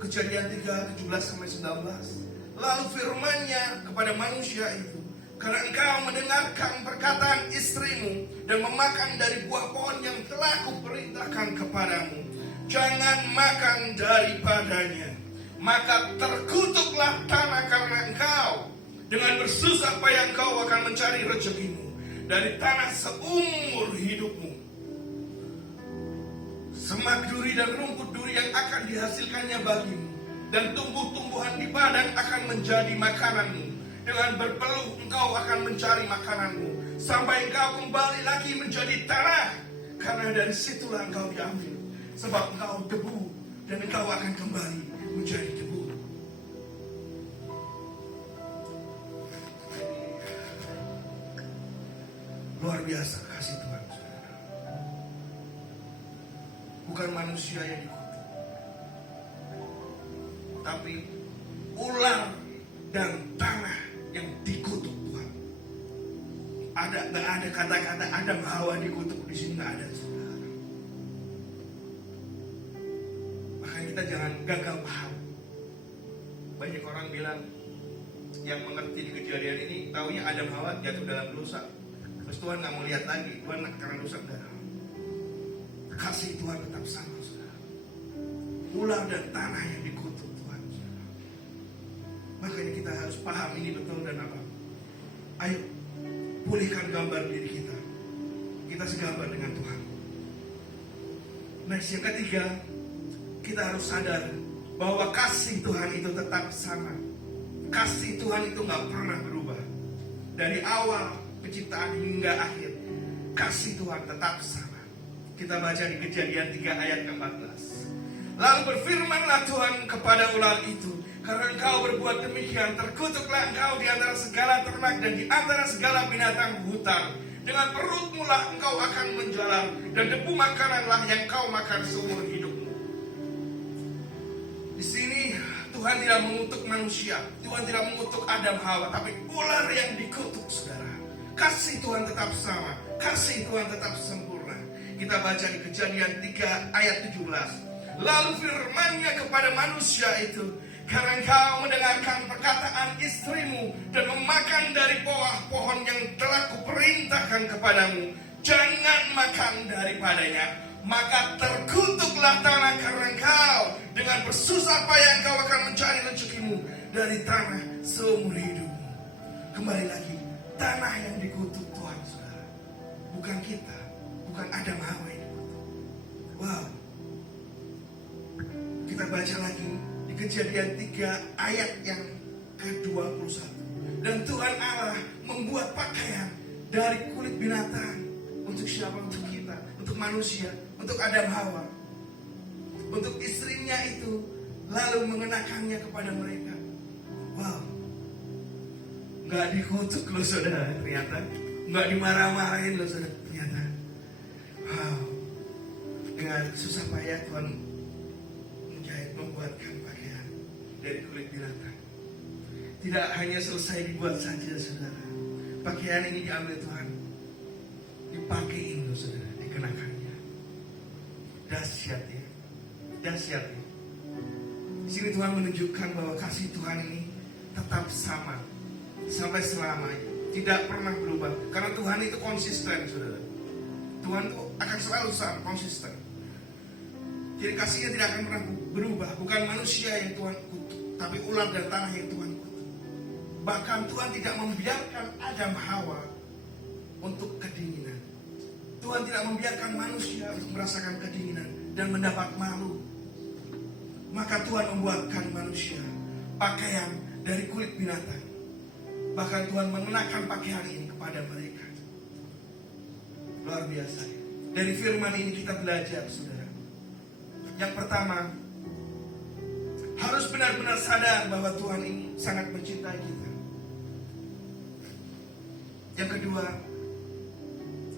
Kejadian 3, 17 sampai 19. Lalu firman-Nya kepada manusia itu, karena engkau mendengarkan perkataan istrimu dan memakan dari buah pohon yang telah kuperintahkan kepadamu, jangan makan daripadanya, maka terkutuklah tanah karena engkau. Dengan bersusah payah engkau akan mencari rezekimu dari tanah seumur hidupmu. Semak duri dan rumput duri yang akan dihasilkannya bagimu, dan tumbuh-tumbuhan di padang akan menjadi makananmu. Dengan berpeluh engkau akan mencari makananmu, sampai engkau kembali lagi menjadi tanah, karena dari situlah engkau diambil. Sebab engkau debu, dan engkau akan kembali menjadi debu. Luar biasa kasih Tuhan saudara. Bukan manusia yang dikutuk, tapi ular dan tanah yang dikutuk Tuhan. Nggak ada kata-kata Adam Hawa dikutuk di sini, nggak ada saudara. Makanya kita jangan gagal paham. Banyak orang bilang yang mengerti di kejadian ini taunya Adam Hawa jatuh dalam dosa. Terus Tuhan gak mau lihat lagi, Tuhan karena dosa enggak. Kasih Tuhan tetap sama saudara. Ular dan tanah yang dikutuk Tuhan saudara. Makanya kita harus paham ini betul dan apa. Ayo pulihkan gambar diri kita. Kita segambar dengan Tuhan. Next, yang ketiga, kita harus sadar bahwa kasih Tuhan itu tetap sama. Kasih Tuhan itu gak pernah berubah. dari awal penciptaan hingga akhir, kasih Tuhan tetap sama. Kita baca di Kejadian 3 ayat 14. Lalu berfirmanlah Tuhan kepada ular itu, karena engkau berbuat demikian, terkutuklah engkau di antara segala ternak dan di antara segala binatang hutan. Dengan perutmu lah engkau akan menjalar, dan debu makananlah yang kau makan seumur hidupmu. Di sini Tuhan tidak mengutuk manusia, Tuhan tidak mengutuk Adam Hawa, tapi ular yang dikutuk, saudara. Kasih Tuhan tetap sama, kasih Tuhan tetap sempurna. Kita baca di Kejadian 3 ayat 17. Lalu firman-Nya kepada manusia itu, karena engkau mendengarkan perkataan istrimu dan memakan dari buah pohon yang telah kuperintahkan kepadamu, jangan makan daripadanya, maka terkutuklah tanah karena engkau, dengan bersusah payah engkau akan mencari rezekimu dari tanah seumur hidupmu. Kembali lagi, tanah yang dikutuk Tuhan, saudara, bukan kita, bukan Adam Hawa yang dikutuk. Wow. Kita baca lagi di Kejadian 3 ayat yang ke-21. Dan Tuhan Allah membuat pakaian dari kulit binatang. Untuk siapa? Untuk kita, untuk manusia, untuk Adam Hawa, untuk istrinya itu, lalu mengenakannya kepada mereka. Wow. Nggak dikutuk loh saudara, ternyata. Nggak dimarah-marahin loh saudara, ternyata. Wow. Dengan susah payah Tuhan membuatkan pakaian dari kulit binatang. Tidak hanya selesai dibuat saja, saudara. Pakaian ini diambil Tuhan, dipakein loh saudara, dikenakannya. Dahsyat ya, dahsyat ya. Di sini Tuhan menunjukkan bahwa kasih Tuhan ini tetap sama sampai selamanya, tidak pernah berubah. Karena Tuhan itu konsisten, saudara. Tuhan itu akan selalu sama, konsisten. Jadi kasihnya tidak akan pernah berubah. Bukan manusia yang Tuhan kutuk, tapi ular dan tanah yang Tuhan kutuk. Bahkan Tuhan tidak membiarkan Adam Hawa untuk kedinginan. Tuhan tidak membiarkan manusia untuk merasakan kedinginan dan mendapat malu. Maka Tuhan membuatkan manusia pakaian dari kulit binatang. Bahkan Tuhan mengenakan pakaian ini kepada mereka. Luar biasa. Dari firman ini kita belajar, saudara. Yang pertama, harus benar-benar sadar bahwa Tuhan ini sangat mencintai kita. Yang kedua,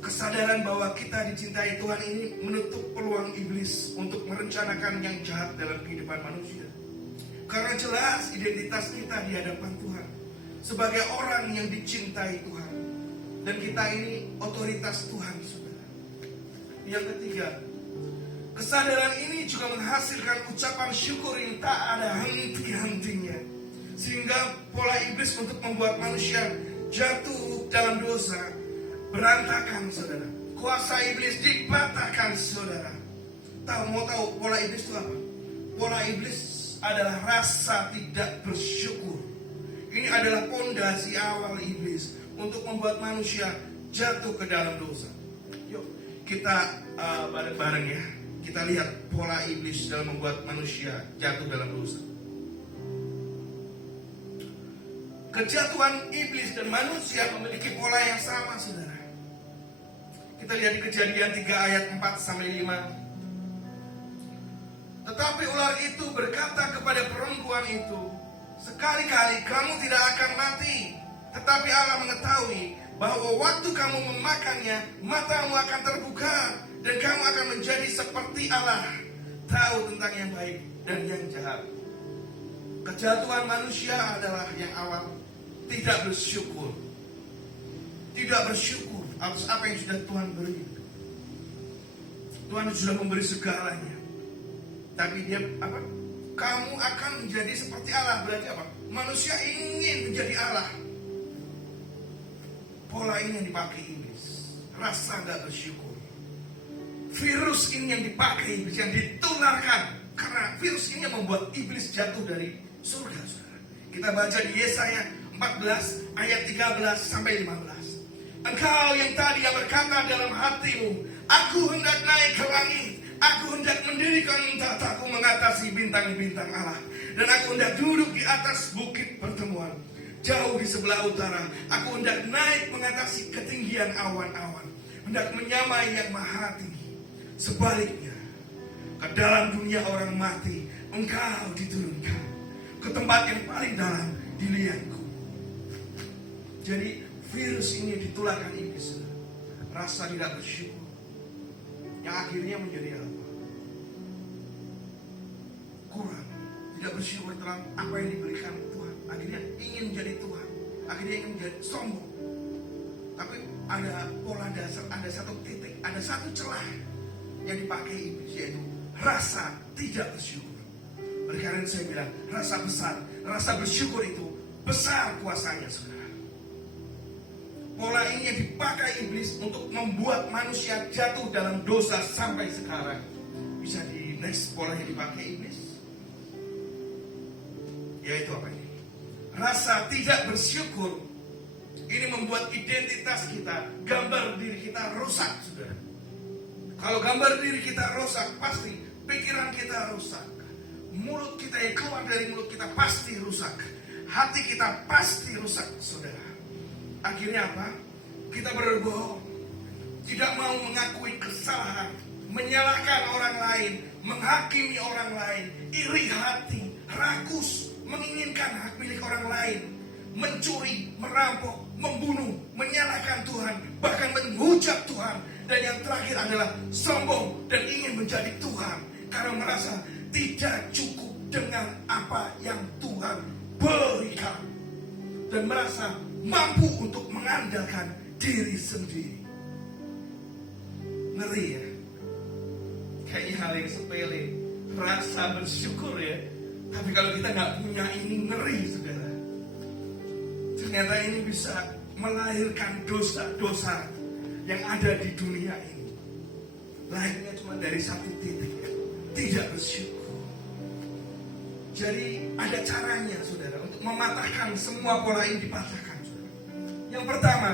kesadaran bahwa kita dicintai Tuhan ini menutup peluang iblis untuk merencanakan yang jahat dalam kehidupan manusia. Karena jelas identitas kita di hadapan Tuhan sebagai orang yang dicintai Tuhan. Dan kita ini otoritas Tuhan, saudara. Yang ketiga, kesadaran ini juga menghasilkan ucapan syukur yang tak ada henti-hentinya. Sehingga pola iblis untuk membuat manusia jatuh dalam dosa berantakan, saudara. Kuasa iblis dipatahkan, saudara. Mau tahu pola iblis itu apa? Pola iblis adalah rasa tidak bersyukur. Ini adalah pondasi awal iblis untuk membuat manusia jatuh ke dalam dosa. Yuk kita bareng-bareng ya. Kita lihat pola iblis dalam membuat manusia jatuh dalam dosa. Kejatuhan iblis dan manusia memiliki pola yang sama, saudara. Kita lihat di Kejadian 3 ayat 4-5. Tetapi ular itu berkata kepada perempuan itu, sekali-kali kamu tidak akan mati. Tetapi Allah mengetahui bahwa waktu kamu memakannya, matamu akan terbuka dan kamu akan menjadi seperti Allah, tahu tentang yang baik dan yang jahat. Kejatuhan manusia adalah yang awal tidak bersyukur. Tidak bersyukur atas apa yang sudah Tuhan beri. Tuhan sudah memberi segalanya. Tapi dia apa? Kamu akan menjadi seperti Allah. Berarti apa? Manusia ingin menjadi Allah. Pola ini yang dipakai iblis. Rasa gak bersyukur. Virus ini yang dipakai iblis, yang ditularkan. Karena virus ini yang membuat iblis jatuh dari surga, saudara. Kita baca di Yesaya 14 ayat 13-15. Engkau yang tadi yang berkata dalam hatimu, aku hendak naik ke langit, aku hendak mendirikan tataku mengatasi bintang-bintang Allah, dan aku hendak duduk di atas bukit pertemuan. jauh di sebelah utara. Aku hendak naik mengatasi ketinggian awan-awan, hendak menyamai yang maha tinggi. Sebaliknya, ke dalam dunia orang mati engkau diturunkan, ke tempat yang paling dalam di lianku. Jadi virus ini ditulakkan iblis, rasa tidak bersyukur, yang akhirnya menjadi apa? Kurang, tidak bersyukur terhadap apa yang diberikan Tuhan. Akhirnya ingin menjadi Tuhan, akhirnya ingin menjadi sombong. Tapi ada pola dasar, ada satu titik, ada satu celah yang dipakai iblis, yaitu rasa tidak bersyukur. Oleh karena itu saya bilang, rasa besar, rasa bersyukur itu besar kuasanya, saudara. Pola ini yang dipakai iblis untuk membuat manusia jatuh dalam dosa sampai sekarang. Bisa di next pola yang dipakai iblis, yaitu apa ini? Rasa tidak bersyukur ini membuat identitas kita, gambar diri kita rusak, saudara. Kalau gambar diri kita rusak, pasti pikiran kita rusak. Mulut kita yang keluar dari mulut kita pasti rusak. Hati kita pasti rusak, saudara. Akhirnya apa? Kita berbohong, tidak mau mengakui kesalahan, menyalahkan orang lain, menghakimi orang lain, iri hati, rakus, menginginkan hak milik orang lain, mencuri, merampok, membunuh, menyalahkan Tuhan, bahkan menghujat Tuhan. Dan yang terakhir adalah sombong dan ingin menjadi Tuhan karena merasa tidak cukup dengan apa yang Tuhan berikan, dan merasa mampu untuk mengandalkan diri sendiri. Ngeri ya, kayak hal yang sepele, rasa bersyukur ya. Tapi kalau kita nggak punya ini, ngeri, saudara. Ternyata ini bisa melahirkan dosa-dosa yang ada di dunia ini. Lahirnya cuma dari satu titik, tidak bersyukur. Jadi ada caranya, saudara, untuk mematahkan semua pola ini, dipatahkan, saudara. Yang pertama,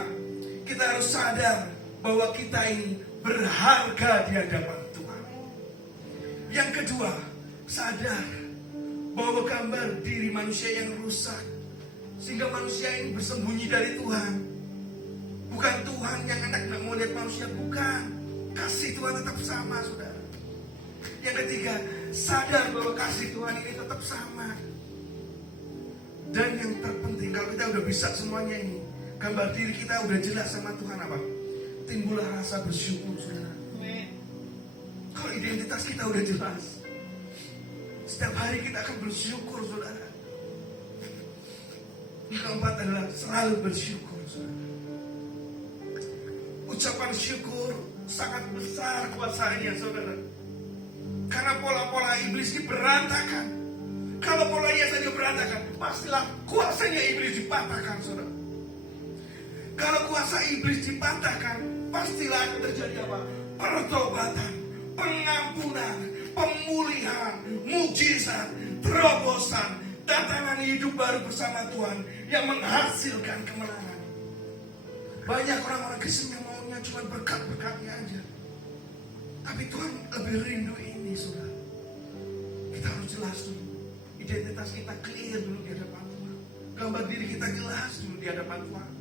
kita harus sadar bahwa kita ini berharga di hadapan Tuhan. Yang kedua, sadar bahwa gambar diri manusia yang rusak, sehingga manusia ini bersembunyi dari Tuhan. Bukan Tuhan yang hendak mau lihat manusia, bukan. Kasih Tuhan tetap sama, saudara. Yang ketiga, sadar bahwa kasih Tuhan ini tetap sama. Dan yang terpenting, kalau kita udah bisa semuanya ini, gambar diri kita udah jelas sama Tuhan, apa? Timbullah rasa bersyukur, saudara. Kalau identitas kita udah jelas, setiap hari kita akan bersyukur, saudara. Yang keempat adalah selalu bersyukur, saudara. Ucapan syukur sangat besar kuasanya, saudara. Karena pola-pola iblis ini berantakan. Kalau polanya saja berantakan, pastilah kuasanya iblis dipatahkan, saudara. Kalau kuasa iblis dipatahkan, pastilah akan terjadi apa? Pertobatan, pengampunan, pemulihan, mujizat, terobosan, tatanan hidup baru bersama Tuhan yang menghasilkan kemenangan. Banyak orang-orang Kristen yang maunya cuma berkat-berkatnya aja. Tapi Tuhan lebih rindu ini, saudara. Kita harus jelas dulu. Identitas kita clear dulu di hadapan Tuhan. Gambar diri kita jelas dulu di hadapan Tuhan.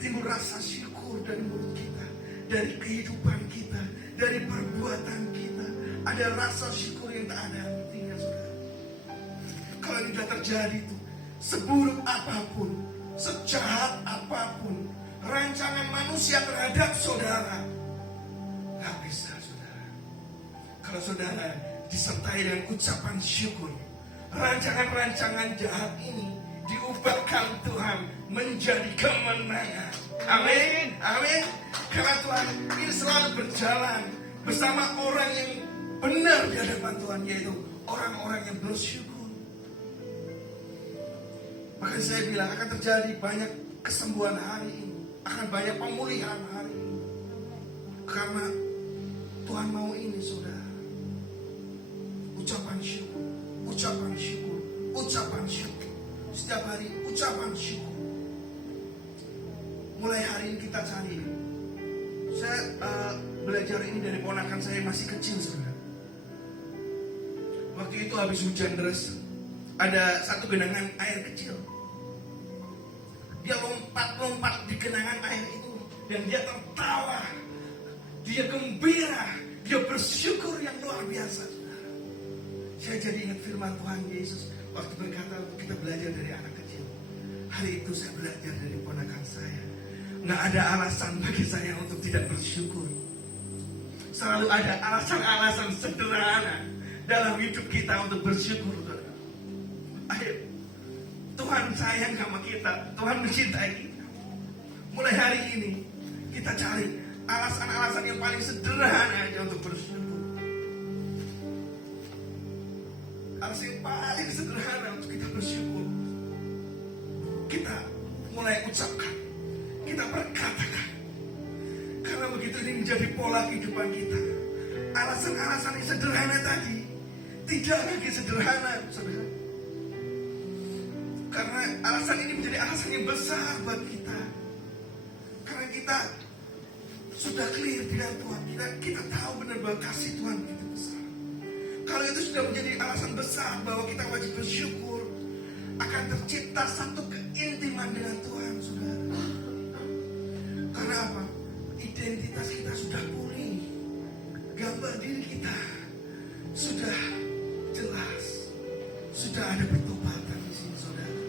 Timbul rasa syukur dari mulut kita, dari kehidupan kita, dari perbuatan kita. Ada rasa syukur yang tak ada hentinya, saudara. Kalau ini sudah terjadi itu, seburuk apapun, sejahat apapun rancangan manusia terhadap saudara, gak bisa, saudara. Kalau saudara disertai dengan ucapan syukur, rancangan-rancangan jahat ini diubahkan Tuhan menjadi kemenangan. Amin, amin. Karena Tuhan ini selalu berjalan bersama orang yang benar di hadapan Tuhan, yaitu orang-orang yang bersyukur. Maka saya bilang akan terjadi banyak kesembuhan hari ini, akan banyak pemulihan hari ini. Karena Tuhan mau ini, saudara. Ucapan syukur, ucapan syukur, ucapan syukur. Setiap hari ucapan syukur. Mulai hari ini kita cari. Saya belajar ini dari ponakan saya masih kecil, saudara. Waktu itu habis hujan deras, ada satu genangan air kecil. Dia lompat-lompat di genangan air itu. Dan dia tertawa. Dia gembira. Dia bersyukur yang luar biasa. Saya jadi ingat firman Tuhan Yesus waktu berkata kita belajar dari anak kecil. Hari itu saya belajar dari ponakan saya. Nggak ada alasan bagi saya untuk tidak bersyukur. Selalu ada alasan-alasan sederhana dalam hidup kita untuk bersyukur. Ayo, Tuhan sayang sama kita. Tuhan mencintai kita. Mulai hari ini kita cari alasan-alasan yang paling sederhana aja untuk bersyukur. Alasan yang paling sederhana untuk kita bersyukur. Kita mulai ucapkan, kita berkatakan. Karena begitu ini menjadi pola kehidupan kita. Alasan-alasan yang sederhana tadi tidak lagi sederhana, saudara. Karena alasan ini menjadi alasan yang besar buat kita. Karena kita sudah clear dengan Tuhan. Kita tahu benar bahwa kasih Tuhan itu besar. Kalau itu sudah menjadi alasan besar bahwa kita wajib bersyukur, akan tercipta satu keintiman dengan Tuhan, saudara. Karena apa? Identitas kita sudah pulih. Gambar diri kita sudah jelas. Sudah ada pertobatan di sini, saudara.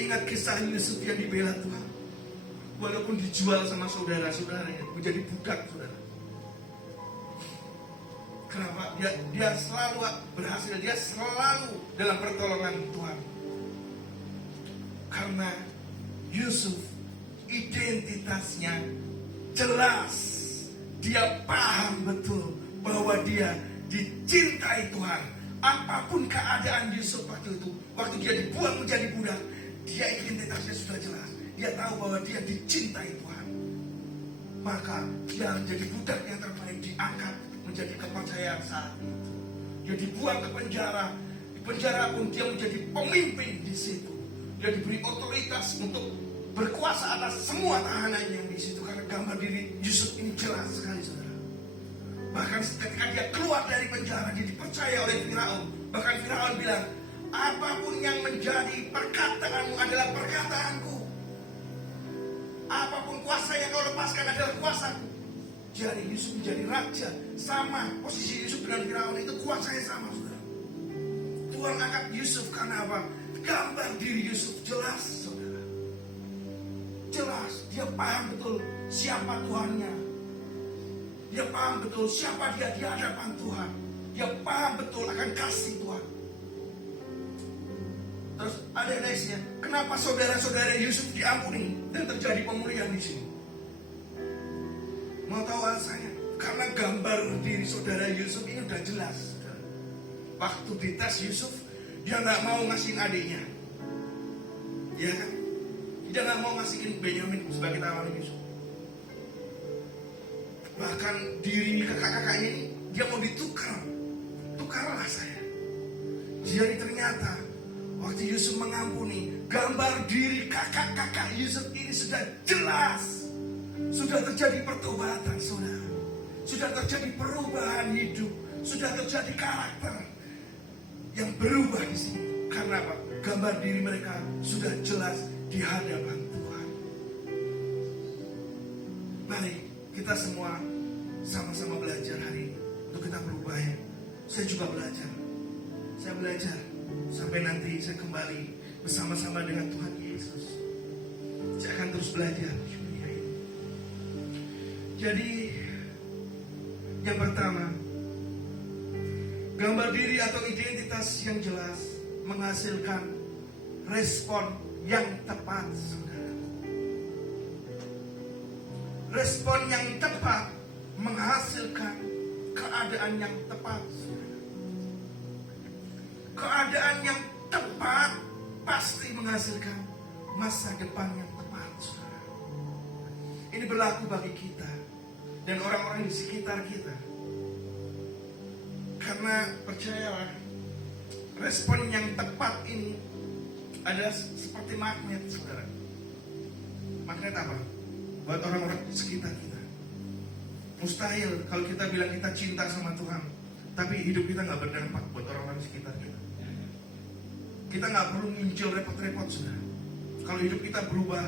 Ingat kisah Yusuf yang dibela Tuhan. Walaupun dijual sama saudara-saudaranya, menjadi budak, saudara. Kenapa? Dia selalu berhasil. Dia selalu dalam pertolongan Tuhan. Karena Yusuf identitasnya jelas. Dia paham betul bahwa dia dicintai Tuhan. Apapun keadaan Yusuf waktu itu, waktu dia dibuang menjadi budak, dia identitasnya sudah jelas. Dia tahu bahwa dia dicintai Tuhan. Maka dia menjadi budak yang terbaik, diangkat menjadi kepercayaan saat itu. Dia dibuang ke penjara. Di penjara pun dia menjadi pemimpin di situ. Dia diberi otoritas untuk berkuasa atas semua tahanan yang di situ. Karena gambar diri Yusuf ini jelas sekali, saudara. Bahkan ketika dia keluar dari penjara, dia dipercaya oleh Firaun. Bahkan Firaun bilang, apapun yang menjadi perkataanmu adalah perkataanku. Apapun kuasa yang kau lepaskan adalah kuasaku. Jadi Yusuf menjadi raja. Sama posisi Yusuf dengan Firaun itu kuasanya sama, saudara. Tuhan angkat Yusuf karena apa? Gambar diri Yusuf jelas, saudara. Jelas, dia paham betul siapa Tuhannya. Dia paham betul siapa dia di hadapan Tuhan. Dia paham betul akan kasih Tuhan. Terus ada nextnya, kenapa saudara-saudara Yusuf diampuni dan terjadi pemulihan di sini? Mau tahu alasannya? Karena gambar diri saudara Yusuf ini udah jelas. Waktu dites Yusuf, dia nggak mau ngasihin adiknya, ya kan? Dia nggak mau ngasihin Benyamin sebagai tawanan Yusuf. Bahkan diri kakak-kakaknya ini dia mau ditukar. Tukarlah saya. Jadi ternyata waktu Yusuf mengampuni, gambar diri kakak-kakak Yusuf ini sudah jelas. Sudah terjadi pertobatan, saudara. Sudah terjadi perubahan hidup. Sudah terjadi karakter yang berubah di sini. Karena apa? Gambar diri mereka sudah jelas di hadapan Tuhan. Mari kita semua sama-sama belajar hari ini untuk kita berubah, ya. Saya juga belajar. Saya belajar sampai nanti saya kembali bersama-sama dengan Tuhan Yesus. Saya akan terus belajar. Jadi yang pertama, gambar diri atau identitas yang jelas menghasilkan respon yang tepat, saudara. Respon yang tepat menghasilkan keadaan yang tepat, saudara. Keadaan yang tepat pasti menghasilkan masa depan yang tepat, saudara. Ini berlaku bagi kita dan orang-orang di sekitar kita. Karena percayalah, respon yang tepat ini adalah seperti magnet, saudara. Magnet apa? Buat orang-orang di sekitar kita. Mustahil kalau kita bilang kita cinta sama Tuhan, tapi hidup kita nggak berdampak buat orang-orang di sekitar kita. Kita nggak perlu muncul repot-repot, saudara. Kalau hidup kita berubah,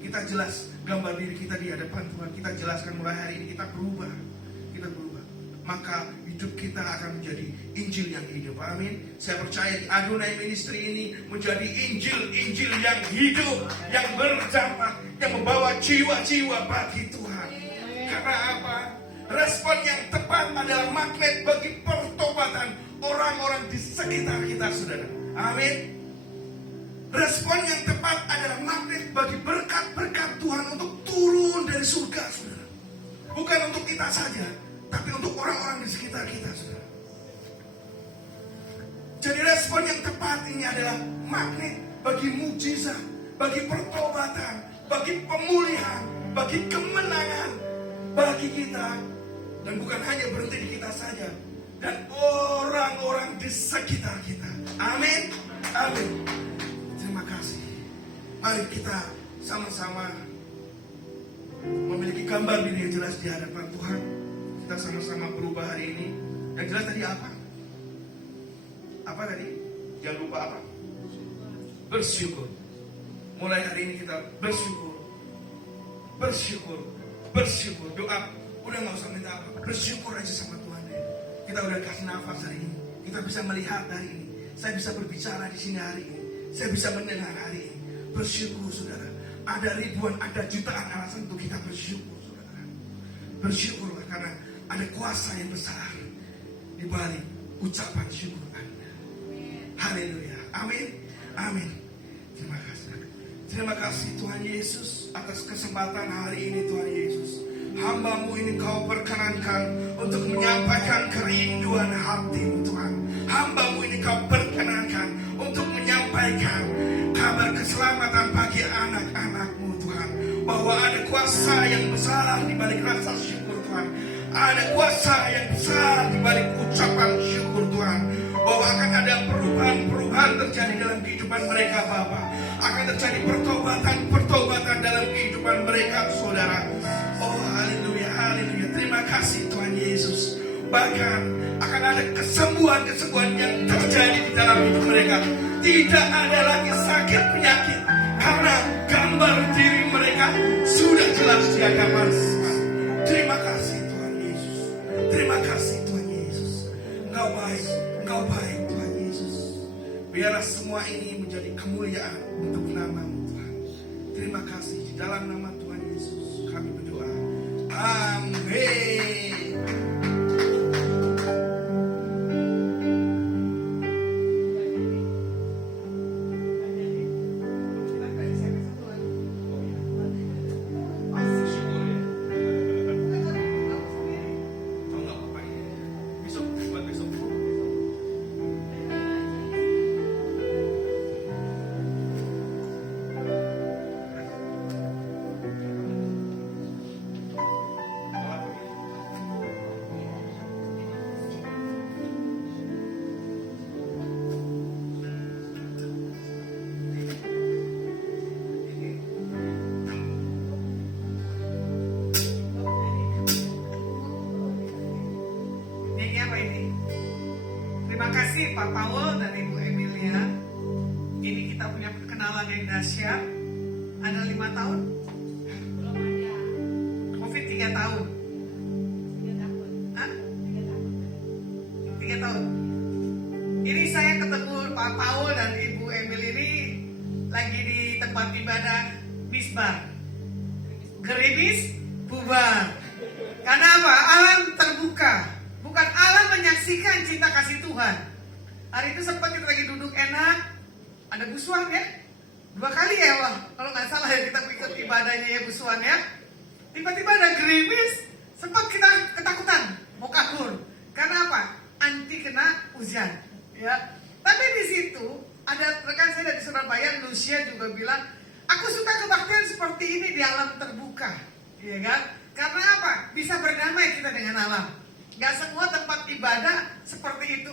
kita jelas gambar diri kita di hadapan Tuhan. Kita jelaskan mulai hari ini kita berubah. Kita berubah. Maka hidup kita akan menjadi Injil yang hidup. Amin. Saya percaya di Adonai Ministry ini menjadi Injil yang hidup, yang berdampak, yang membawa jiwa-jiwa bagi Tuhan. Karena apa? Respon yang tepat adalah magnet bagi pertobatan orang-orang di sekitar kita, saudara. Amin. Respon yang tepat adalah magnet bagi berkat-berkat Tuhan untuk turun dari surga, saudara. Bukan untuk kita saja, tapi untuk orang-orang di sekitar kita, saudara. Jadi respon yang tepat ini adalah magnet bagi mujizat, bagi pertobatan, bagi pemulihan, bagi kemenangan, bagi kita. Dan bukan hanya berhenti di kita saja, dan orang-orang di sekitar kita. Amin. Amin. Terima kasih. Mari kita sama-sama memiliki gambar diri yang jelas di hadapan Tuhan. Kita sama-sama berubah hari ini. Yang jelas tadi apa? Apa tadi? Jangan lupa apa? Bersyukur. Mulai hari ini kita bersyukur. Bersyukur. Bersyukur. Doa. Udah gak usah minta apa. Bersyukur aja sama Tuhan. Kita udah kasih nafas hari ini. Kita bisa melihat hari ini. Saya bisa berbicara di sini hari ini. Saya bisa mendengar hari ini. Bersyukur, saudara. Ada ribuan, ada jutaan alasan untuk kita bersyukur, saudara. Bersyukurlah karena ada kuasa yang besar di balik ucapan syukur Anda. Haleluya. Amin. Amin. Terima kasih. Terima kasih Tuhan Yesus atas kesempatan hari ini, Tuhan Yesus. Hamba-Mu ini Kau perkenankan untuk menyampaikan kerinduan hati, Tuhan. Hamba-Mu ini Kau perkenankan untuk menyampaikan kabar keselamatan bagi anak-anak-Mu, Tuhan. Bahwa ada kuasa yang besar di balik rasa syukur, Tuhan. Ada kuasa yang besar di balik ucapan syukur, Tuhan. Bahwa akan ada perubahan-perubahan terjadi dalam kehidupan mereka, Bapa. Akan terjadi pertobatan dalam kehidupan mereka, saudara. Oh, haleluya, haleluya. Terima kasih Tuhan Yesus. Bahkan akan ada kesembuhan-kesembuhan yang terjadi di dalam hidup mereka. Tidak ada lagi sakit penyakit. Karena gambar diri mereka sudah jelas di hadapan Tuhan. Terima kasih Tuhan Yesus. Terima kasih Tuhan Yesus. Engkau baik, Engkau baik Tuhan Yesus. Biarlah semua ini menjadi kemuliaan untuk nama-Mu, Tuhan. Terima kasih di dalam nama Tuhan Yesus kami berdoa. Amin. Terima kasih Pak Paul dan Ibu Emilia. Ini kita punya perkenalan yang dahsyat. Ada 5 tahun? Covid 3 tahun. 3 tahun. Ini saya ketemu Pak Paul dan Ibu Emil ini lagi di tempat ibadah Misbar. Gerimis bubar. Karena apa? Alam terbuka. Bukan alam menyaksikan cinta kasih Tuhan. Hari itu sempat kita lagi duduk enak. Ada Bu Suan ya. 2 kali ya Wah. Kalau nggak salah ya kita ikut ibadahnya ya Bu Suan ya. Tiba-tiba ada gerimis. Sempat kita ketakutan. Mau kabur. Karena apa? Anti kena hujan. Ya. Tapi di situ ada rekan saya dari Surabaya, Lucia juga bilang, aku suka kebaktian seperti ini di alam terbuka. Iya kan? Karena apa? Bisa berdamai kita dengan alam. Gak semua tempat ibadah seperti itu.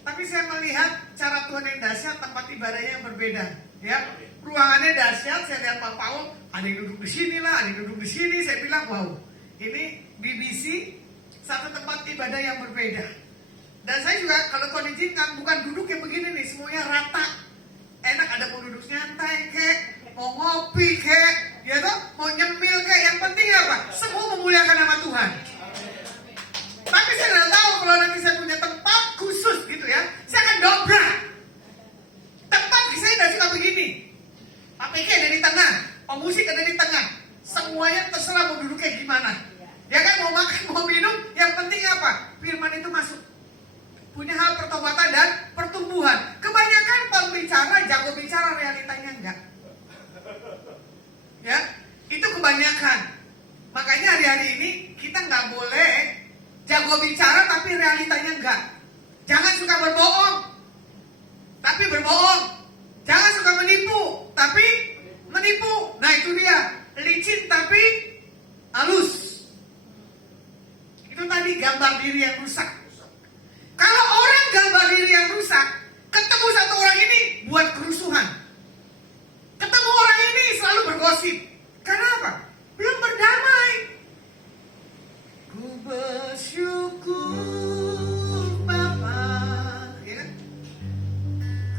Tapi saya melihat cara Tuhan yang dahsyat, tempat ibadahnya yang berbeda. Ya, ruangannya dahsyat. Saya lihat Pak Paul, ada yang duduk di sini lah, ada yang duduk di sini. Saya bilang, wow, ini BBC satu tempat ibadah yang berbeda. Dan saya juga kalau Tuhan izinkan bukan duduk yang begini nih, semuanya rata. Enak, ada mau duduk nyantai kek, mau ngopi kek, ya toh, mau nyemil kek, yang penting apa? Semua memuliakan nama Tuhan. Tapi saya nggak tahu kalau nanti saya punya tempat khusus gitu ya, saya akan dobrak. Tempat saya tidak suka begini. Pak PK ada di tengah, Pak Musik ada di tengah. Semuanya terserah mau duduk kayak gimana. Ya kan, mau makan, mau minum, yang penting apa? Firman itu masuk. Punya hal pertobatan dan pertumbuhan. Kebanyakan pembicara jago bicara, realitanya enggak. Ya, itu kebanyakan. Makanya hari-hari ini kita nggak boleh jago bicara tapi realitanya enggak. Jangan suka berbohong, tapi berbohong. Jangan suka menipu, tapi menipu. Nah itu dia, licin tapi halus. Itu tadi gambar diri yang rusak. Kalau orang gambar diri yang rusak, ketemu satu orang ini buat kerusuhan. Ketemu orang ini selalu bergosip. Karena apa? Belum berdamai. Ku bersyukur Bapa, ya kan?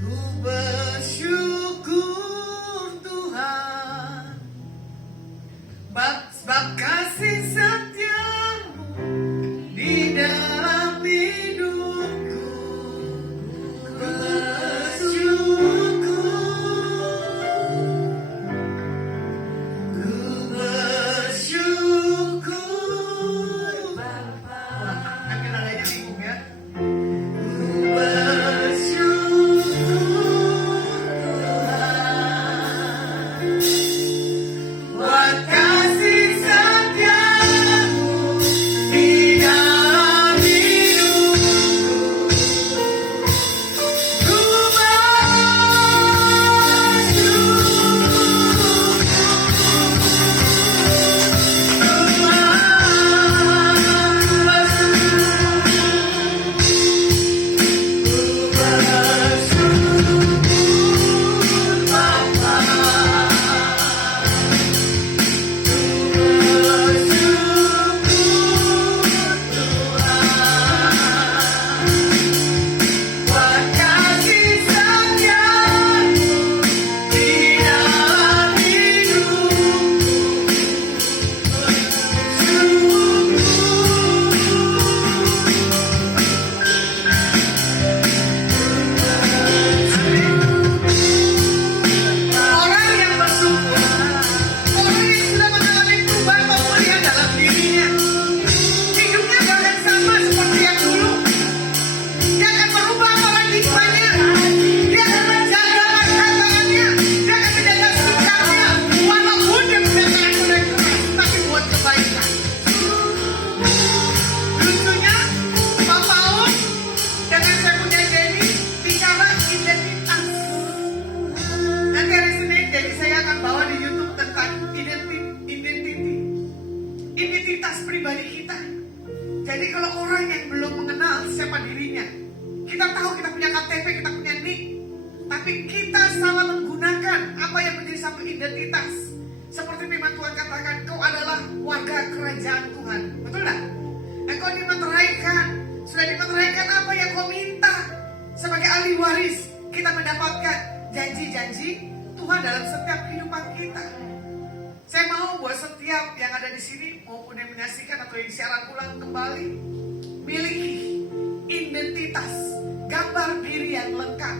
Ku bersyukur Tuhan, sebab kasih setiamu di dalam hidupku. Ku bersyukur, ku bersyukur Bapa. Wah, nanti nadanya bingung ya. Ku bersyukur Tuhan, buat kasih setiamu di dalam hidupku. Ku buat kasih setiamu di dalam orang yang bersyukur, orang yang sudah mengalami perubahan pemulihan dalam dirinya, hidupnya gak akan sama seperti yang dulu. Dia akan merubah paradigmanya. Dia akan menjaga perkataannya. Dia akan menjaga sikapnya. Walaupun dia menjaga mereka, tapi buat kebaikan. Lucunya, Pak Paulus dengan saya punya Jenny bicara identitas. Nanti hari Senin, jadi saya akan bawa di YouTube tentang identitas pribadi kita. Jadi kalau orang yang belum mengenal siapa dirinya, kita tahu kita punya KTP, kita punya NIK, tapi kita salah menggunakan apa yang menjadi satu identitas. Seperti firman Tuhan katakan, kau adalah warga kerajaan Tuhan. Betul tak? Engkau dimeteraikan. Sudah dimeteraikan apa yang kau minta. Sebagai ahli waris, kita mendapatkan janji-janji Tuhan dalam setiap kehidupan kita. Saya mau buat setiap yang ada di sini maupun yang menyaksikan atau yang siaran ulang kembali miliki identitas, gambar diri yang lengkap.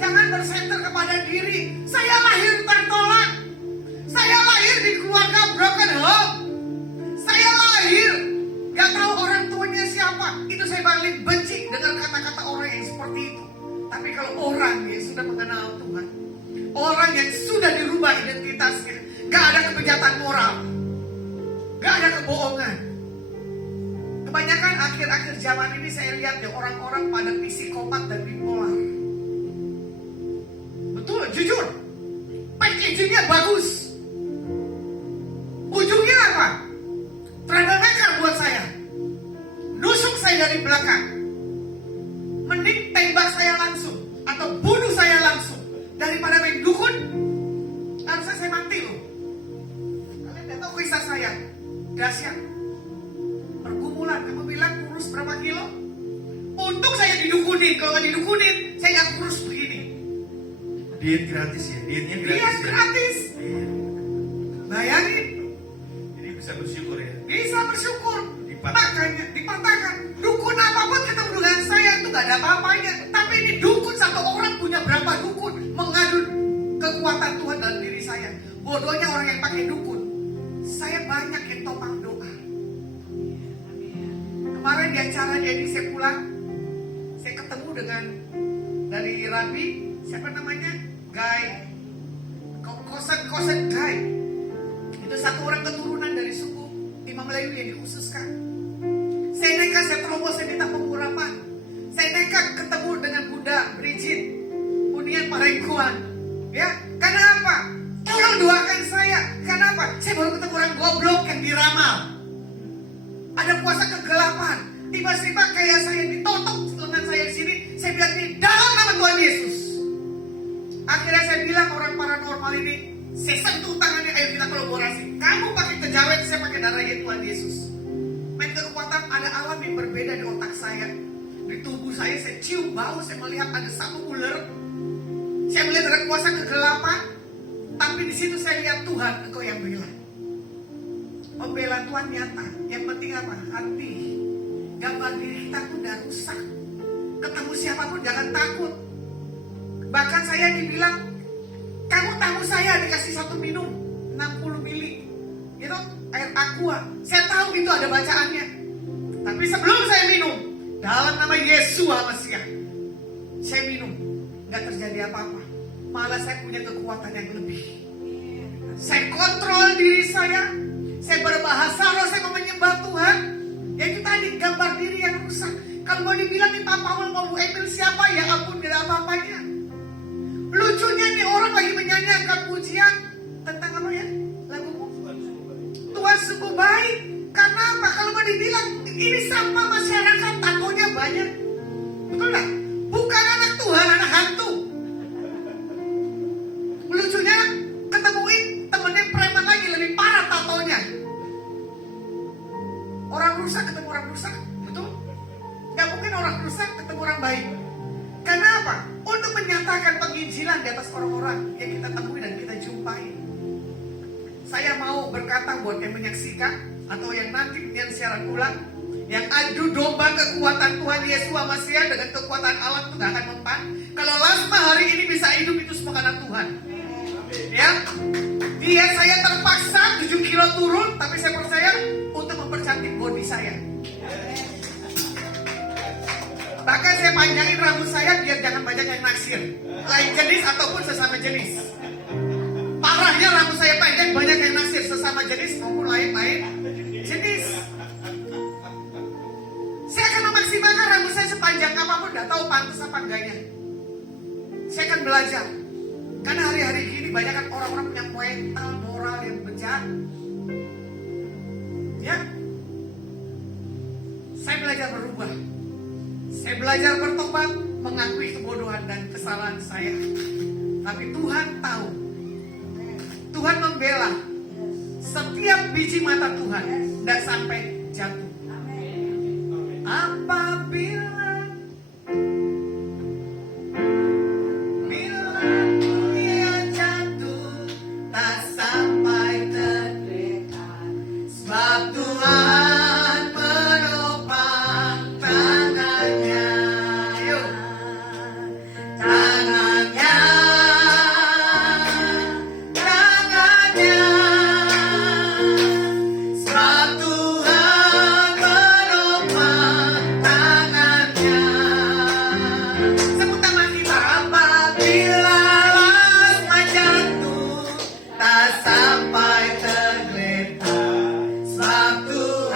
Jangan bersenter kepada diri. Saya lahir tertolak. Saya lahir di keluarga broken home. Saya lahir gak tahu orang tuanya siapa. Itu saya paling benci dengan kata-kata orang yang seperti itu. Tapi kalau orang yang sudah mengenal Tuhan, orang yang sudah dirubah identitasnya, gak ada kejahatan moral, gak ada kebohongan. Kebanyakan akhir-akhir zaman ini saya lihat ya orang-orang pada psikopat dan bipolar. Betul, jujur. Packagingnya bagus. Ujungnya apa? Troublemaker buat saya. Nusuk saya dari belakang. Mending tembak saya langsung atau bunuh saya langsung daripada main dukun. Harusnya saya mati loh. Kalian tidak tahu kisah saya. Dahsyat. Pergumulan, kamu bilang kurus berapa kilo? Untung saya didukunin. Kalau nggak didukunin, saya nggak kurus begini. Diet gratis ya, dietnya gratis. Diet ya? gratis. Iya. Bayangin, Jadi bisa bersyukur ya. bisa bersyukur. Dipatahkan. Dipatahkan. Dukun apapun ketemu dengan saya itu gak ada apa-apanya. Tapi ini dukun, satu orang punya berapa dukun mengadu kekuatan Tuhan dalam diri saya. Bodohnya orang yang pakai dukun. Saya banyak yang topang doa. Kemarin di acara jadi saya pulang, saya ketemu dengan dari Rabi, siapa namanya? Guy. Kosen Guy. Itu satu orang keturunan dari suku Imam Melayu yang dikhususkan. Saya nekat, saya terobos, saya minta pengurapan. Saya nekat ketemu dengan Bunda Bridget, Unian Parengkuan. Ya, karena apa? Tolong doakan saya. Karena apa? Saya baru ketemu orang goblok yang diramal. Ada kuasa kegelapan. Tiba-tiba kayak saya ditotok lengan saya di sini. Saya bilang ini dalam nama Tuhan Yesus. Akhirnya saya bilang orang paranormal ini, saya sentuh tangannya, ayo kita kolaborasi. Kamu pakai kejawen, saya pakai darahnya Tuhan Yesus. Main kekuatan, ada alam yang berbeda di otak saya. Di tubuh saya cium bau, saya melihat ada satu ular. Saya melihat ada kuasa kegelapan. Tapi di situ saya lihat Tuhan, Engkau yang bela. Pembelaan Tuhan nyata. Yang penting apa? Hati. Gambar diri kita tuh udah rusak. Ketemu siapapun jangan takut. Bahkan saya dibilang, kamu tamu saya dikasih satu minum 60 mili, gitu, air aqua. Saya tahu itu ada bacaannya. Tapi sebelum saya minum, dalam nama Yesus Mesias, saya minum, nggak terjadi apa-apa. Malah saya punya kekuatan yang lebih. Saya kontrol diri saya berbahasa roh, saya mau menyembah Tuhan. Ya itu tadi gambar diri yang rusak. Kalau mau dibilang nih Pak Paul mau Bu Emil siapa, ya ampun tidak apa-apanya. Lucunya nih orang lagi menyanyikan pujian tentang apa ya lagumu? Tuhan sungguh baik. Karena apa? Kalau mau dibilang ini sampah masyarakat, tatonya banyak. Betul nggak? Bukan anak Tuhan, anak hantu. Lucunya ketemuin temennya preman lagi lebih parah tatonya. Orang rusak ketemu orang rusak, betul? Gak mungkin orang rusak ketemu orang baik. Karena apa? Untuk menyatakan penginjilan di atas orang-orang yang kita temui dan kita jumpai. Saya mau berkata buat yang menyaksikan atau yang nanti menyaksikan siaran ulang, yang adu domba kekuatan Tuhan Yesus Mesias dengan kekuatan Allah itu gak akan mempan. Kalau Lasma hari ini bisa hidup itu semua karena Tuhan. Ya, dia saya terpaksa 7 kilo turun, tapi saya percaya untuk mempercantik body saya. Bahkan saya panjangin rambut saya biar jangan banyak yang naksir, lain jenis ataupun sesama jenis. Parahnya rambut saya panjang, banyak yang naksir sesama jenis maupun lain-lain jenis. Saya akan memaksimalkan rambut saya sepanjang apapun, gak tahu pantas apa enggaknya. Saya akan belajar. Karena hari-hari gini banyak kan orang-orang punya mental moral yang bejat. Ya, saya belajar berubah. Saya belajar bertobat, mengakui kebodohan dan kesalahan saya. Tapi Tuhan tahu. Tuhan membela setiap biji mata Tuhan tidak sampai jatuh. Apabila dia jatuh tak sampai terdekat, sebab Tuhan menopang tangannya. Yuk. Tangannya, sebab Tuhan menopang tangannya. Sebut nama kita. Apabila Lasma jatuh tak sampai tergeletak, sebab Tuhan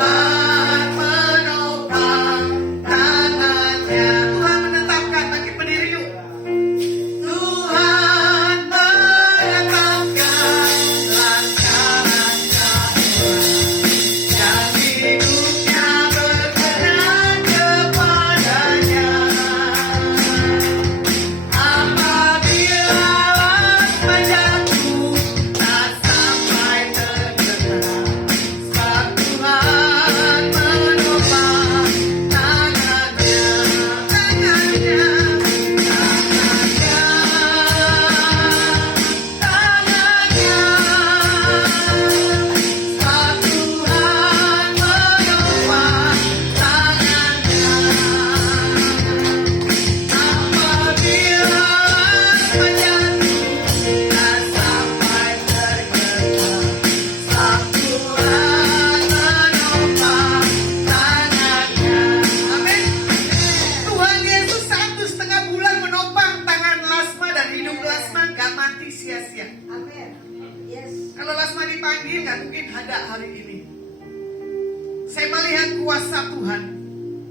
melihat kuasa Tuhan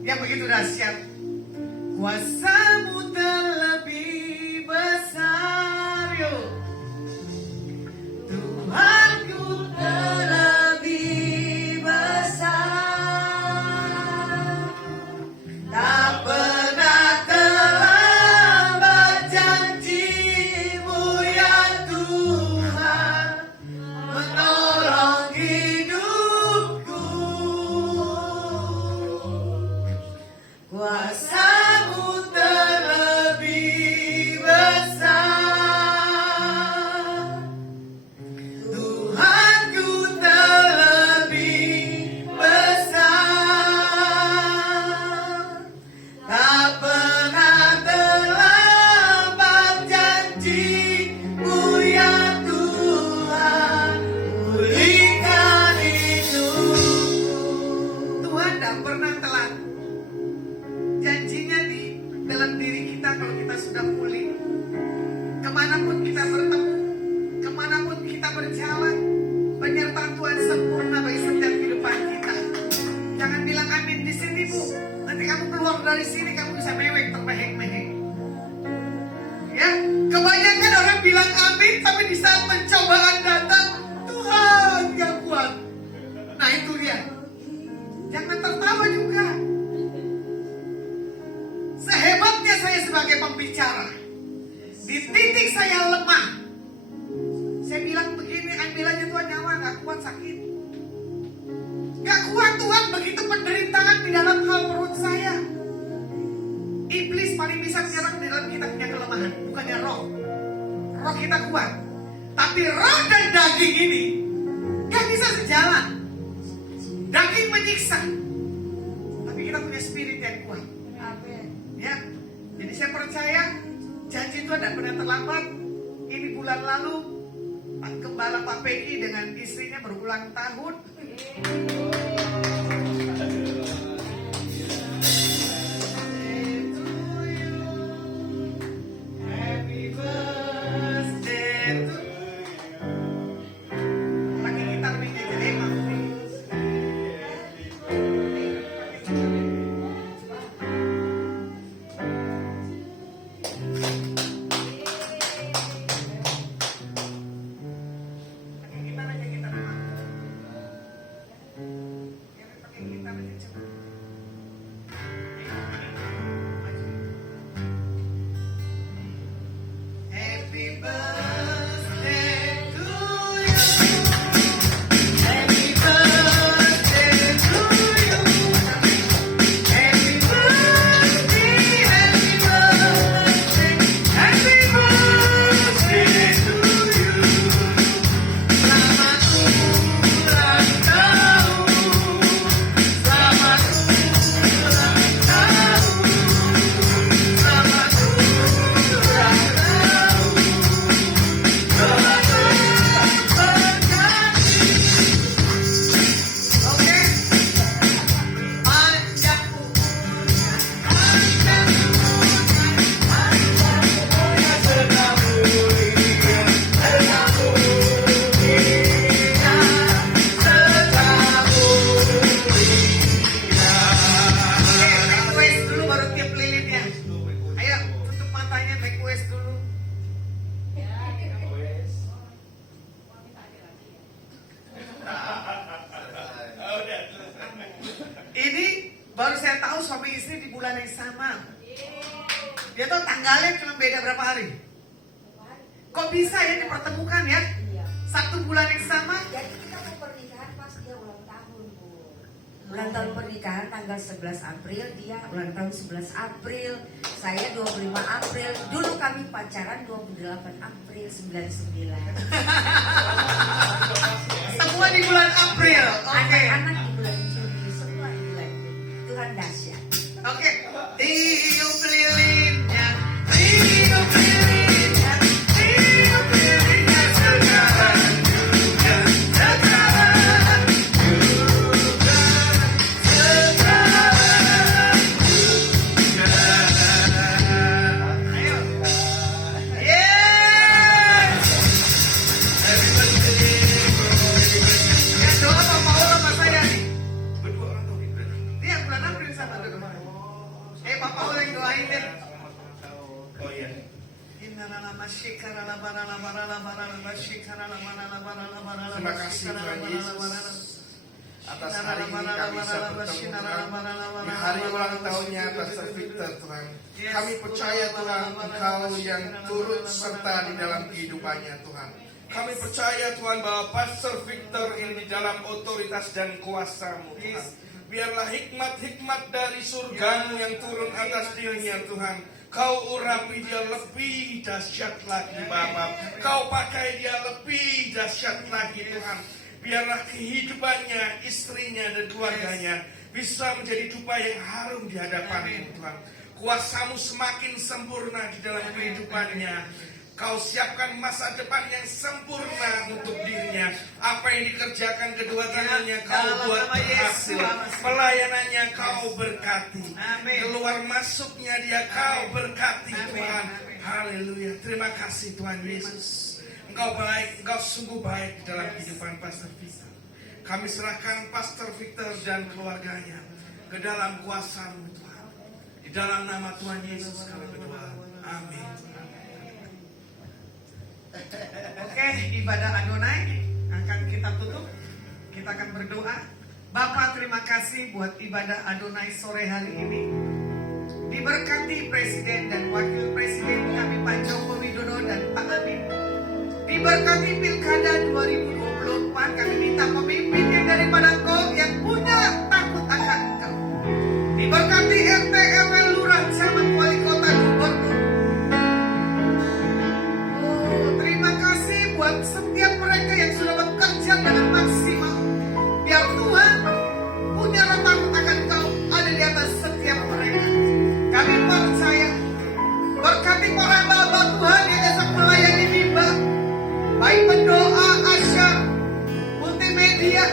yang begitu dahsyat. Kuasa-Mu terlebih besar, yo. Tuhanku Terlebih besar, tak pernah terlambat janji-Mu ya Tuhan, menolong hidupku. Kuasa-Mu terlebih besar, Tuhanku terlebih besar, tak pernah terlambat janji-Mu ya Tuhan, pulihkan hidupku. Tuhan tak pernah telat. Janjinya di dalam diri kita kalau kita sudah pulih. Kemanapun kita bertemu, kemanapun kita berjalan, penyertaan Tuhan sempurna bagi setiap kehidupan kita. Jangan bilang amin di sini, Bu. Nanti kamu keluar dari sini kamu bisa mewek termehek-mehek. Ya, kebanyakan orang bilang amin, tapi di saat pencobaan datang, Tuhan yang kuat. Nah itu dia. Jangan tertawa juga. Sehebatnya saya sebagai pembicara, di titik saya lemah, saya bilang begini, ambil aja Tuhan nyawa, gak kuat sakit. Gak kuat Tuhan, begitu penderitaan di dalam hal perut saya. Iblis paling bisa menyerang di dalam kita punya kelemahan, bukannya roh. Roh kita kuat. Tapi roh dan daging ini gak bisa sejalan. Daging menyiksa, tapi kita punya spirit yang kuat. Ya, jadi saya percaya janji Tuhan tidak pernah terlambat. Ini bulan lalu Pak Gembala Pak Peggy dengan istrinya berulang tahun. Happy birthday to you. Pakai gitar nih jadi emang. Happy birthday to you. Happy birthday to you. Happy birthday, happy birthday, happy birthday to you. Selamat ulang tahun. Selamat ulang tahun. Selamat ulang tahun. Oke, panjang umurnya, panjang umurnya, panjang umurnya, sedang mulia, sedang mulia, sedang mulia. Oke, request dulu baru tiup lilinnya. Ayo, tutup matanya, request dulu. Ini baru saya tahu suami istri di bulan yang sama. Dia tahu tanggalnya cuma beda berapa hari. Kok bisa ya dipertemukan ya? Satu bulan yang sama. Jadi kita mau pernikahan pas dia ulang tahun, Bu. Ulang tahun pernikahan tanggal 11 April, dia ulang tahun 11 April, saya 25 April. Dulu kami pacaran 28 April 99. Semua di bulan April. Oke. Anak-anak di bulan Juni, semua di bulan Juni. Tuhan dahsyat. Oke. Tiup lilinnya, tiup lilinnya, tiup lilinnya sekarang juga, sekarang juga, sekarang juga. Ayo. Yes. Happy birthday. Ya doa sama Allah sama saya nih. Terima kasih Tuhan Yesus atas hari ini kami bisa bertemu Tuhan di hari ulang tahunnya Pastor Victor Tuhan. Kami percaya Tuhan Engkau yang turut serta di dalam kehidupannya Tuhan. Kami percaya Tuhan bahwa Pastor Victor ini di dalam otoritas dan kuasa-Mu Tuhan. Biarlah hikmat-hikmat dari surga-Mu yang turun atas dirinya Tuhan. Kau urapi dia lebih dahsyat lagi Bapa. Kau pakai dia lebih dahsyat lagi Tuhan. Biarlah kehidupannya, istrinya dan keluarganya bisa menjadi dupa yang harum di hadapan-Mu Tuhan. Kuasa-Mu semakin sempurna di dalam kehidupannya. Kau siapkan masa depan yang sempurna untuk dirinya. Apa yang dikerjakan kedua tangannya Kau buat berhasil. Pelayanannya Kau berkati. Keluar masuknya dia Kau berkati Tuhan. Haleluya. Terima kasih Tuhan Yesus. Engkau baik, Engkau sungguh baik di dalam kehidupan Pastor Victor. Kami serahkan Pastor Victor dan keluarganya ke dalam kuasa-Mu Tuhan. Di dalam nama Tuhan Yesus kami berdoa. Amin. Oke, ibadah Adonai akan kita tutup. Kita akan berdoa. Bapak, terima kasih buat ibadah Adonai sore hari ini. Diberkati Presiden dan Wakil Presiden kami Pak Joko Widodo dan Pak Amin. Diberkati Pilkada 2024. Kami minta pemimpin yang daripada Engkau yang punya takut akan Engkau. Diberkati RT, RW, Lurah, Camat, Wali Kota, Gubernur. Buat setiap mereka yang sudah bekerja dengan maksimal, biar Tuhan punya takut akan Kau ada di atas setiap mereka. Kami percaya berkati para hamba Tuhan yang biasa melayani mimbar, baik pendoa, asyar, multimedia,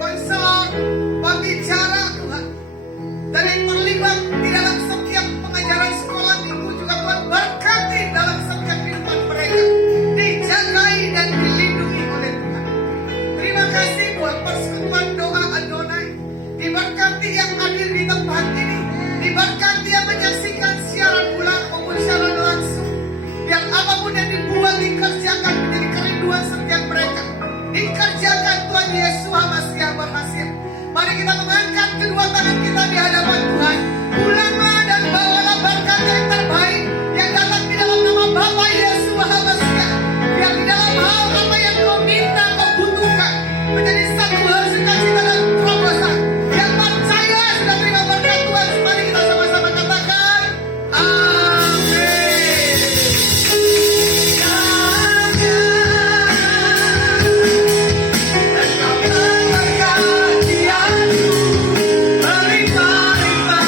konselor, pembicara Tuhan, dan yang terlibat di dalam setiap pengajaran sekolah minggu juga Tuhan berkati dalam setiap kehidupan mereka. Dijagai dan dilindungi oleh Tuhan. Terima kasih buat persekutuan doa Adonai. Diberkati yang hadir di tempat ini. Diberkati yang menyaksikan siaran ulang maupun siaran langsung. Biar apapun yang dibuat dikerjakan menjadi kerinduan setiap mereka. Dikerjakan Tuhan Yesus Masiah berhasil. Mari kita mengangkat kedua tangan kita di hadapan Tuhan. Pulanglah dan bawalah berkat yang terbaik yang datang di dalam nama Bapa Yesus Masiah. Biar di dalam hal apa yang Kau minta, Kau butuhkan menjadi satu hal sukacita dan terobosan. Yang percaya sudah terima berkat Tuhan. Mari kita sama-sama katakan amin. Dan Kau memberkati aku berlimpah-limpah.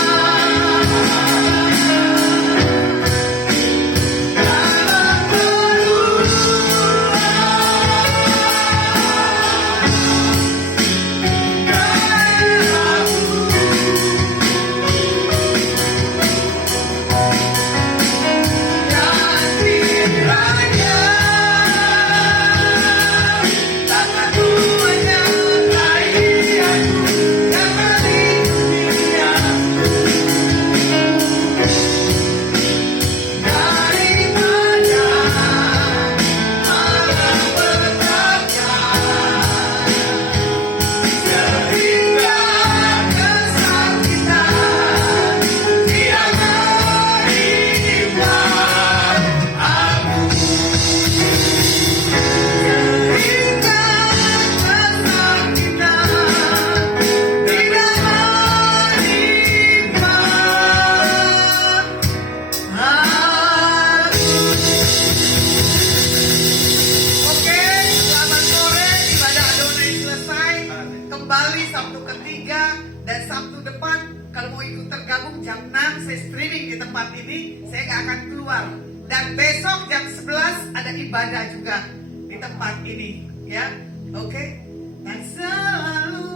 Saya gak akan keluar. Dan besok jam 11 ada ibadah juga di tempat ini, ya. Oke. Dan selalu